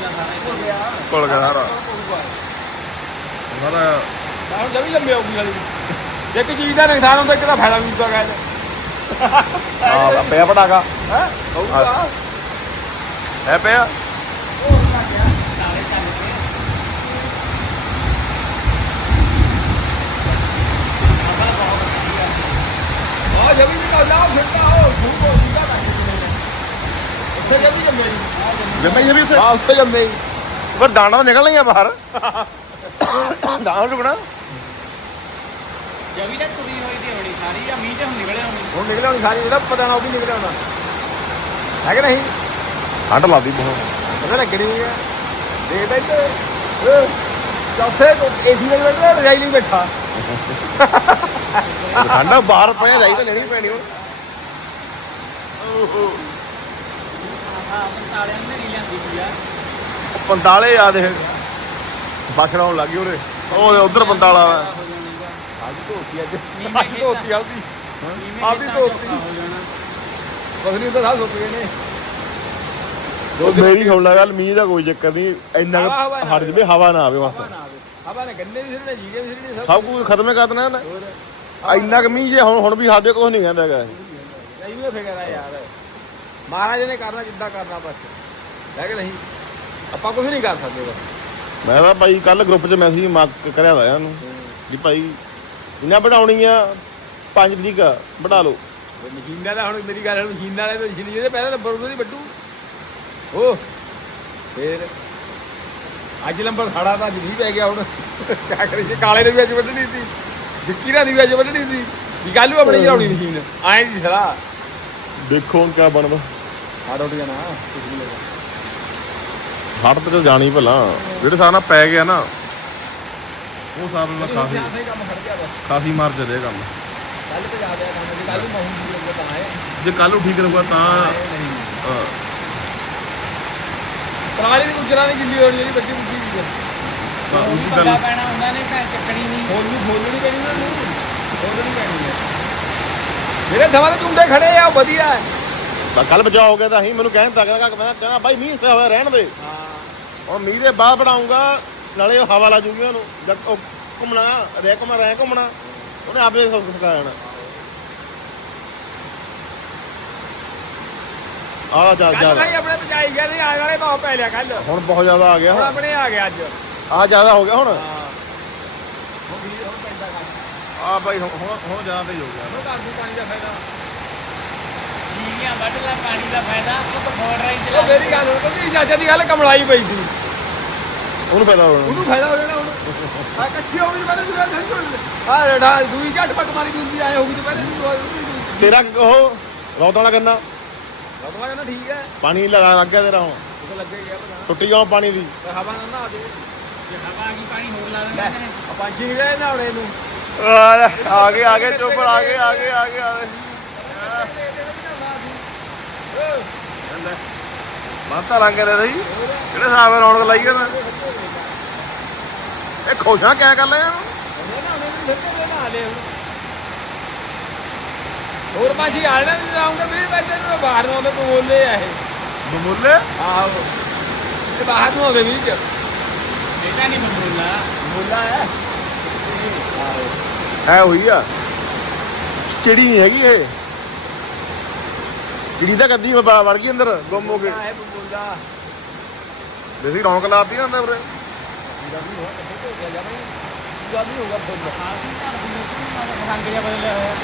ਗਿਆ ਕੋਲ ਗਿਆ। ਸਾਰਾ। ਤਾਂ ਹੁਣ ਜਮੀ ਲੰਮੇ ਆਉਗੀ ਵਾਲੀ। ਜੇ ਇੱਕ ਚੀਜ਼ ਦਾ ਨੁਕਸਾਨ ਹੁੰਦਾ ਇੱਕ ਦਾ ਫਾਇਦਾ ਵੀ ਹੁੰਦਾ ਗਾਇ ਆ ਪਿਆ ਪਟਾਕਾ ਹੈ ਹੋਊਗਾ ਹੈ ਪਿਆ ਆ ਜਮੀ ਦੀ ਗੱਲ ਆ ਫਿਰਦਾ ਹੋ ਝੂਠ ਹੋ ਜੀਦਾ ਉੱਥੇ ਜਮੀ ਜੰਮੇ ਜੰਮੇ ਇਹ ਵੀ ਉੱਥੇ ਆ ਉੱਥੇ ਜੰਮੇ ਪਰ ਦਾਣਾ ਤਾਂ ਨਿਕਲਣਾ ਹੀ ਆ ਬਾਹਰ ਦਾਣਾ ਰੁਕਣਾ ਜਵੀ ਤਾਂ ਤੁਰੀ ਹੋਈ ਦੀ ਬੜੀ ਸਾਰੀ ਆ ਮੀਂਹ ਤੇ ਹੁਣ ਨਿਕਲਿਆ ਹੁਣ। ਹੁਣ ਨਿਕਲਿਆ ਨਹੀਂ ਸਾਰੀ ਉਹਦਾ ਪਤਾ ਨਾ ਉਹ ਵੀ ਨਿਕਲਿਆ ਹੋਣਾ। ਹੈ ਕਿ ਨਹੀਂ? ਠੰਡ ਲੱਗਦੀ ਬਹੁਤ। ਪਤਾ ਲੱਗਣੀ ਹੈ। ਦੇਖਦਾ ਇੱਥੇ। ਚੌਥੇ ਏਸੀ ਦੇ ਵਿੱਚ ਰਜਾਈ ਨਹੀਂ ਬੈਠਾ। ਠੰਡਾ ਬਾਹਰ ਪਿਆ ਰਹੀ ਤਾਂ ਲੈਣੀ ਪੈਣੀ ਹੁਣ। ਹਾਂ ਸਾਲਿਆਂ ਨੇ ਨਹੀਂ ਲਿਆਂਦੀ ਸੀ ਆ 45 ਆ ਦੇਖ ਬਸ ਲਾਉਣ ਲੱਗੀ ਉਰੇ। ਉਹ ਉਧਰ 45 ਵਾ ਅੱਜ ਧੋਤੀ ਅੱਜ ਨੀਵੇਂ ਅੱਜ ਧੋਤੀ ਆਉਂਦੀ ਆਪਦੀ। ਧੋਤੀ। ਕੁਛ ਨਹੀਂ ਤਾਂ ਸਾਹ ਸੁੱਕ ਗਏ ਨੇ। ਉਹ ਮੇਰੀ ਲੈ ਗੱਲ ਮੀਂਹ ਦਾ ਕੋਈ ਚੱਕਰ ਨਹੀਂ ਇੰਨਾ ਹਟ ਜਵੇ ਹਵਾ ਨਾ ਆਵੇ ਬਸ। ਹਵਾ ਨਾ ਗੰਨੇ ਵੀ ਸਿਰਣੇ ਜੀਰੇ ਵੀ ਸਿਰਣੇ ਸਭ ਕੁਝ ਖਤਮ ਹੀ ਕਰ ਦੇਣਾ ਇੰਨਾ ਕੁ ਮੀਂਹ ਜੇ ਹੁਣ ਹੁਣ ਵੀ ਸਾਡੇ ਕੁਝ ਨਹੀਂ ਕਹਿੰਦਾ ਹੈਗਾ। ਨਹੀਂ ਵੀ ਫਿਕਰ ਆ ਯਾਰ। ਮਹਾਰਾਜ ਨੇ ਕਰਨਾ ਜਿੱਦਾਂ ਕਰਨਾ ਬਸ। ਹੈ ਕਿ ਨਹੀਂ ਆਪਾਂ ਕੁਝ ਨਹੀਂ ਕਰ ਸਕਦੇ ਬਸ। ਮੈਂ ਤਾਂ ਭਾਈ ਕੱਲ ਗਰੁੱਪ 'ਚ ਮੈਸੇਜ ਮਾਰ ਕਰਿਆ ਦਾ ਇਹਨੂੰ ਜੀ ਭਾਈ ਇਹਨਾਂ ਬਣਾਉਣੀ ਆ 5 ਤਰੀਕ ਬਣਾ ਲਓ। ਮਸ਼ੀਨਾਂ ਦਾ ਹੁਣ ਮੇਰੀ ਗੱਲ ਮਸ਼ੀਨਾਂ ਵਾਲੇ ਮਸ਼ੀਨ ਜਿਹਦੇ ਪਹਿਲਾਂ ਨੰਬਰ ਉਹਦੇ ਦੀ ਵੱਡੂ ਉਹ ਫੇਰ ਅੱਜ ਨੰਬਰ ਸਾੜਾ ਤਾਂ ਨਹੀਂ ਪੈ ਗਿਆ ਹੁਣ। ਕਿਆ ਕਰੀਏ ਕਾਲੇ ਨੇ ਵੀ ਅੱਜ ਵੱਢਣੀ ਸੀ ਵਿੱਕੀ ਨੇ ਵੀ ਅੱਜ ਵੱਢਣੀ ਸੀ। ਵੀ ਕੱਲ ਨੂੰ ਆਪਣੀ ਚਲਾਉਣੀ ਮਸ਼ੀਨ ਆਏ ਦੀ ਸਲਾਹ ਦੇਖੋ ਹੁਣ ਕਿਆ ਬਣਦਾ। ਹੱਡ ਉੱਡ ਜਾਣਾ ਕੁਝ ਨਹੀਂ ਲੱਗਾ ਹੱਟ ਤੇ ਜਾਣੀ ਭਲਾ। ਜਿਹੜੇ ਸਾਹ ਨਾਲ ਪੈ ਗਿਆ ਨਾ ਉਹ ਸਾਹ ਨਾਲ ਕਾਫੀ ਸਹੀ ਕੰਮ ਖੜ ਗਿਆ ਬਸ ਕਾਫੀ ਮਾਰ ਜਦੇ ਕੰਮ। ਕੱਲ ਤੇ ਜਾ ਦਿਆ ਕੰਮ ਜੀ ਕੱਲ ਨੂੰ ਮਹੂੰ ਦੀ ਲੱਗਾ ਤਾਂ ਆਏ ਜੇ ਕੱਲ ਨੂੰ ਠੀਕ ਰਹੂਗਾ ਤਾਂ ਹਾਂ। ਪਰਾਲੀ ਦੀ ਗੁਜਰਾਂ ਦੀ ਗਿੱਲੀ ਹੋਣੀ ਜਿਹੜੀ ਬੱਚੀ ਬੁੱਢੀ ਦੀ ਹੈ। ਤਾਂ ਉਹਦੀ ਗੱਲ ਪੱਗਾ ਪੈਣਾ ਹੁੰਦਾ ਨੇ ਚੱਕਣੀ ਨਹੀਂ। ਨੂੰ ਫੋਨ ਨਹੀਂ ਪੈਣੀ ਨਾ ਫੋਨ ਨਹੀਂ ਪੈਣੀ ਹੈ। ਮੇਰੇ ਥਾਂ ਤੇ ਚੁੰਡੇ ਖੜੇ ਆ ਉਹ ਵਧੀਆ ਹੈ। ਕੱਲ ਬਚਾ ਹੋ ਗਿਆ ਤਾਂ ਹੀ ਮੈਨੂੰ ਕਹਿੰਦਾ ਕਹਿੰਦਾ ਕਹਿੰਦਾ ਕਹਿੰਦਾ ਬਾਈ ਮੀਂਹ ਸੇ ਹੋਇਆ ਰਹਿਣ ਦੇ। ਹਾਂ। ਹੁਣ ਮੀਂਹ ਦੇ ਬਾਅਦ ਬਣਾਉਂਗਾ। ਨਾਲੇ ਉਹ ਹਵਾ ਲਾ ਜੂਗੀ ਉਹਨੂੰ। ਜਦ ਉਹ ਘੁੰਮਣਾ ਰਹਿ ਘੁੰਮਣਾ ਰਹਿ ਘੁੰਮਣਾ ਉਹਨੇ ਆਪੇ ਸਭ ਕੁਝ ਕਰ ਜਾਣਾ। ਆ ਜਾ ਕੱਲ ਜਾ ਭਾਈ ਆਪਣੇ ਜਾਈ ਗਿਆ ਨਹੀਂ ਆਣ ਵਾਲੇ ਭਾਅ ਪੈ ਲਿਆ ਕੱਲ ਹੁਣ ਬਹੁਤ ਜ਼ਿਆਦਾ ਆ ਗਿਆ ਹੁਣ ਆਪਣੇ ਆ ਗਿਆ ਅੱਜ। ਆ ਜ਼ਿਆਦਾ ਹੋ ਗਿਆ ਹੁਣ। ਹਾਂ। ਹੁਣ ਵੀ ਹੁਣ ਪੈਂਦਾ ਕੰਮ ਆ ਬਾਈ ਹੁਣ ਹੁਣ ਹੁਣ ਜ਼ਿਆਦਾ ਤੇ ਹੀ ਹੋ ਗਿਆ। ਉਹ ਘਰ ਦੀ ਪਾਣੀ ਦਾ ਫਾਇਦਾ। ਜੀਆਂ ਵੱਢ ਲੈ ਪਾਣੀ ਦਾ ਫਾਇਦਾ। ਉਹ ਬੋੜ ਰਹੀ ਉਹ ਮੇਰੀ ਗੱਲ ਹੁਣ ਕਹਿੰਦੀ ਚਾਚਾ ਦੀ ਗੱਲ ਕਮਲਾਈ ਪਈ ਸੀ। ਉਹਨੂੰ ਫਾਇਦਾ ਹੋਣਾ ਉਹਨੂੰ ਫਾਇਦਾ ਹੋ ਜਾਣਾ ਹੁਣ ਆ ਇਕੱਠੀ ਹੋ ਗਈ ਪਹਿਲੇ ਦੂਰਾ ਨਹੀਂ ਆ ਰੇਡਾ ਦੂਈ ਝੱਟ ਪੱਟ ਮਾਰੀ ਦੂਜੀ ਆਏ ਹੋਗੀ ਤੇ ਪਹਿਲੇ ਦੂਜੀ ਤੇਰਾ ਉਹ ਰੌਤ ਵਾਲਾ ਗੰਨਾ ਰਤਵਾ ਕਹਿੰਦਾ ਠੀਕ ਹੈ ਪਾਣੀ ਲਗਾ ਲੱਗ ਗਿਆ ਤੇਰਾ ਹੁਣ ਲੱਗੇ ਗਿਆ ਪਤਾ ਛੁੱਟੀ ਜਾਓ ਪਾਣੀ ਦੀ ਹਵਾ ਨਾ ਨਾ ਆ ਜੇ ਜੇ ਹਵਾ ਆ ਗਈ ਪਾਣੀ ਹੋਰ ਲਾ ਲੈ ਦਿੰਦੇ ਨੇ ਆਪਾਂ ਜੀ ਗਏ ਨਾਉਣੇ ਨੂੰ ਆ ਗਏ ਆ ਗਏ ਚੋਪਰ ਆ ਗਏ ਆ ਗਏ ਆ ਗਏ ਆ ਗਏ ਮਾਤਾ ਰੰਗ ਦੇ ਸਹੀ ਕਿਹੜੇ ਹਿਸਾਬ ਨਾਲ ਰੌਣਕ ਲਾਈ ਨਾ ਇਹ ਖੁਸ਼ਾਂ ਕਿਆ ਕਰ ਲਿਆ ਹੋਰ ਪਾਛੀ ਆਲਣਾ ਨਹੀਂ ਆਉਂਗਾ ਵੀ ਮੈਂ ਤੈਨੂੰ ਬਾਹਰ ਨੂੰ ਆਉਂਦੇ ਬੋਲੇ ਆ ਇਹ। ਬਮੁੱਲੇ ਆਹੋ। ਇਹ ਬਾਹਰ ਨੂੰ ਆਉਂਦੇ ਵੀ ਚ। ਇਹਦਾ ਨਹੀਂ ਮਨੋਲਾ ਬੋਲਾ ਹੈ। ਹੈ ਹੋਈ ਆ। ਚਿੜੀ ਨਹੀਂ ਹੈਗੀ ਇਹ। ਚਿੜੀ ਤਾਂ ਕੱਦੀ ਵੜ ਗਈ ਅੰਦਰ ਗੁੰਮ ਹੋ ਕੇ। ਹੈ ਬੋਲਾ ਦੇਸੀ ਰੌਣਕ ਲਾਤੀ ਉਰੇ ਗੱਲ ਨਹੀਂ ਹੋਗਾ ਬੋਲਾ ਰੰਗ ਜਿਹਾ ਬਦਲਿਆ ਹੋਇਆ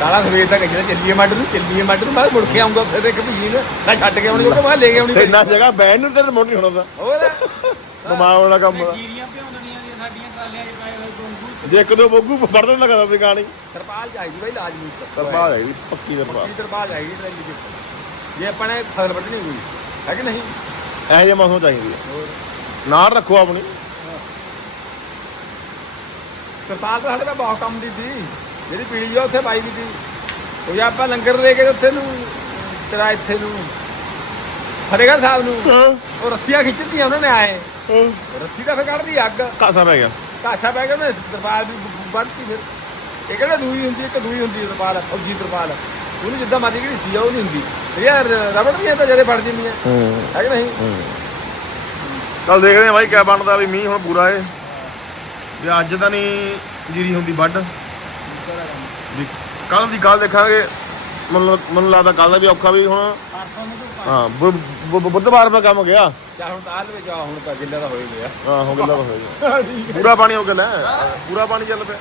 ਕਾਲਾ ਸਵੇਰ ਤੱਕ ਜਿਹੜਾ ਚੱਲੀਏ ਮੱਡ ਨੂੰ ਚੱਲੀਏ ਮੱਡ ਨੂੰ। ਮੈਂ ਮੁੜ ਕੇ ਆਉਂਗਾ ਫਿਰ ਇੱਕ ਮਹੀਨ ਨਾ ਛੱਡ ਕੇ ਆਉਣੀ ਉਹ ਮੈਂ ਲੈ ਕੇ ਆਉਣੀ ਤੇ ਇੰਨਾ ਜਗ੍ਹਾ ਬੈਨ ਨੂੰ ਤੇਰੇ ਨਹੀਂ ਹੋਣਾ ਹੋਰ। ਕਮਾਉਣ ਵਾਲਾ ਕੰਮ ਦਾ ਜੀਰੀਆਂ ਭਿਉਂਦੀਆਂ ਦੀਆਂ ਸਾਡੀਆਂ ਟਰਾਲੀਆਂ 'ਚ ਪਏ ਹੋਏ ਗੋਂਗੂ ਜੇ ਇੱਕ ਦੋ ਬੋਗੂ ਦਿੰਦਾ ਕਦਾ ਤੇ ਗਾਣੀ। ਤਰਪਾਲ ਚਾਹੀਦੀ ਬਈ ਲਾਜ਼ਮੀ ਤਰਪਾ ਜਾਈ ਪੱਕੀ ਤਰਪਾ ਕੀ ਤਰਪਾਲ ਚਾਹੀਦੀ ਟਰੈਲੀ ਦੇ ਜੇ ਆਪਾਂ ਨੇ ਫਸਲ ਵੱਢਣੀ ਹੋਈ ਹੈ ਕਿ ਨਹੀਂ? ਇਹੋ ਜਿਹੀ ਮੌਸਮ ਚਾਹੀਦੀ ਹੈ ਨਾਲ ਰੱਖੋ ਆਪਣੀ। ਤਰਪਾਲ ਤਾਂ ਸਾਡੇ ਬਹੁਤ ਕੰਮ ਦੀ ਸੀ। ਜਿਹੜੀ ਪੀੜੀ ਆ ਉੱਥੇ ਪਾਈ ਵੀ ਸੀ। ਉਹ ਜੇ ਆਪਾਂ ਲੰਗਰ ਦੇ ਕੇ ਉੱਥੇ ਨੂੰ ਤੇਰਾ ਇੱਥੇ ਨੂੰ ਫਤਿਹਗੜ੍ਹ ਸਾਹਿਬ ਨੂੰ ਉਹ ਰੱਸੀਆਂ ਖਿੱਚਦੀਆਂ ਉਹਨਾਂ ਨੇ ਆਏ। ਰੱਸੀ ਤਾਂ ਫੇ ਕੱਢਦੀ ਅੱਗ। ਕਾਸਾ ਪੈ ਗਿਆ। ਕਾਸਾ ਪੈ ਗਿਆ ਉਹਨੇ ਤਰਪਾਲ ਵੀ ਵੱਢਤੀ ਫਿਰ। ਇਹ ਕਹਿੰਦਾ ਦੂਈ ਹੁੰਦੀ ਇੱਕ ਦੂਈ ਹੁੰਦੀ ਹੈ ਤਰਪਾਲ ਫੌਜੀ ਤਰਪਾਲ ਉਹਨੂੰ ਜਿੱਦਾਂ ਮਰਜ਼ੀ ਕਿ ਸੀ ਆ ਉਹ ਨਹੀਂ ਹੁੰਦੀ। ਯਾਰ ਰਬੜ ਦੀਆਂ ਤਾਂ ਜਦੇ ਫੜ ਜਾਂਦੀਆਂ। ਹੂੰ। ਹੈ ਕਿ ਨਹੀਂ? ਚੱਲ ਦੇਖਦੇ ਆ ਬਾਈ ਕਿਆ ਬਣਦਾ ਵੀ ਮੀਂਹ ਹੁਣ ਪੂਰਾ ਏ ਵੀ ਅੱਜ ਤਾਂ ਨਹੀਂ ਜੀਰੀ ਹੁੰਦੀ ਵੱਢ। ਵੀ ਕੱਲ ਦੀ ਗੱਲ ਦੇਖਾਂਗੇ। ਮੈਨੂੰ ਮੈਨੂੰ ਲੱਗਦਾ ਕੱਲ ਦਾ ਵੀ ਔਖਾ ਵੀ ਹੁਣ ਹਾਂ ਬੁ- ਬੁ- ਬੁ- ਬੁੱਧਵਾਰ ਦਾ ਕੰਮ ਗਿਆ। ਚਾ ਹੁਣ ਤਾਲ ਵਿੱਚ ਆ ਹੁਣ ਤਾਂ ਗਿੱਲਾ ਤਾਂ ਹੋਏ ਗਿਆ। ਹਾਂ ਹੋ ਗਿਆ। ਹੋ ਗਿਆ ਪੂਰਾ ਪਾਣੀ ਹੋ ਗਿਆ ਪੂਰਾ ਪਾਣੀ ਚੱਲ ਪਿਆ।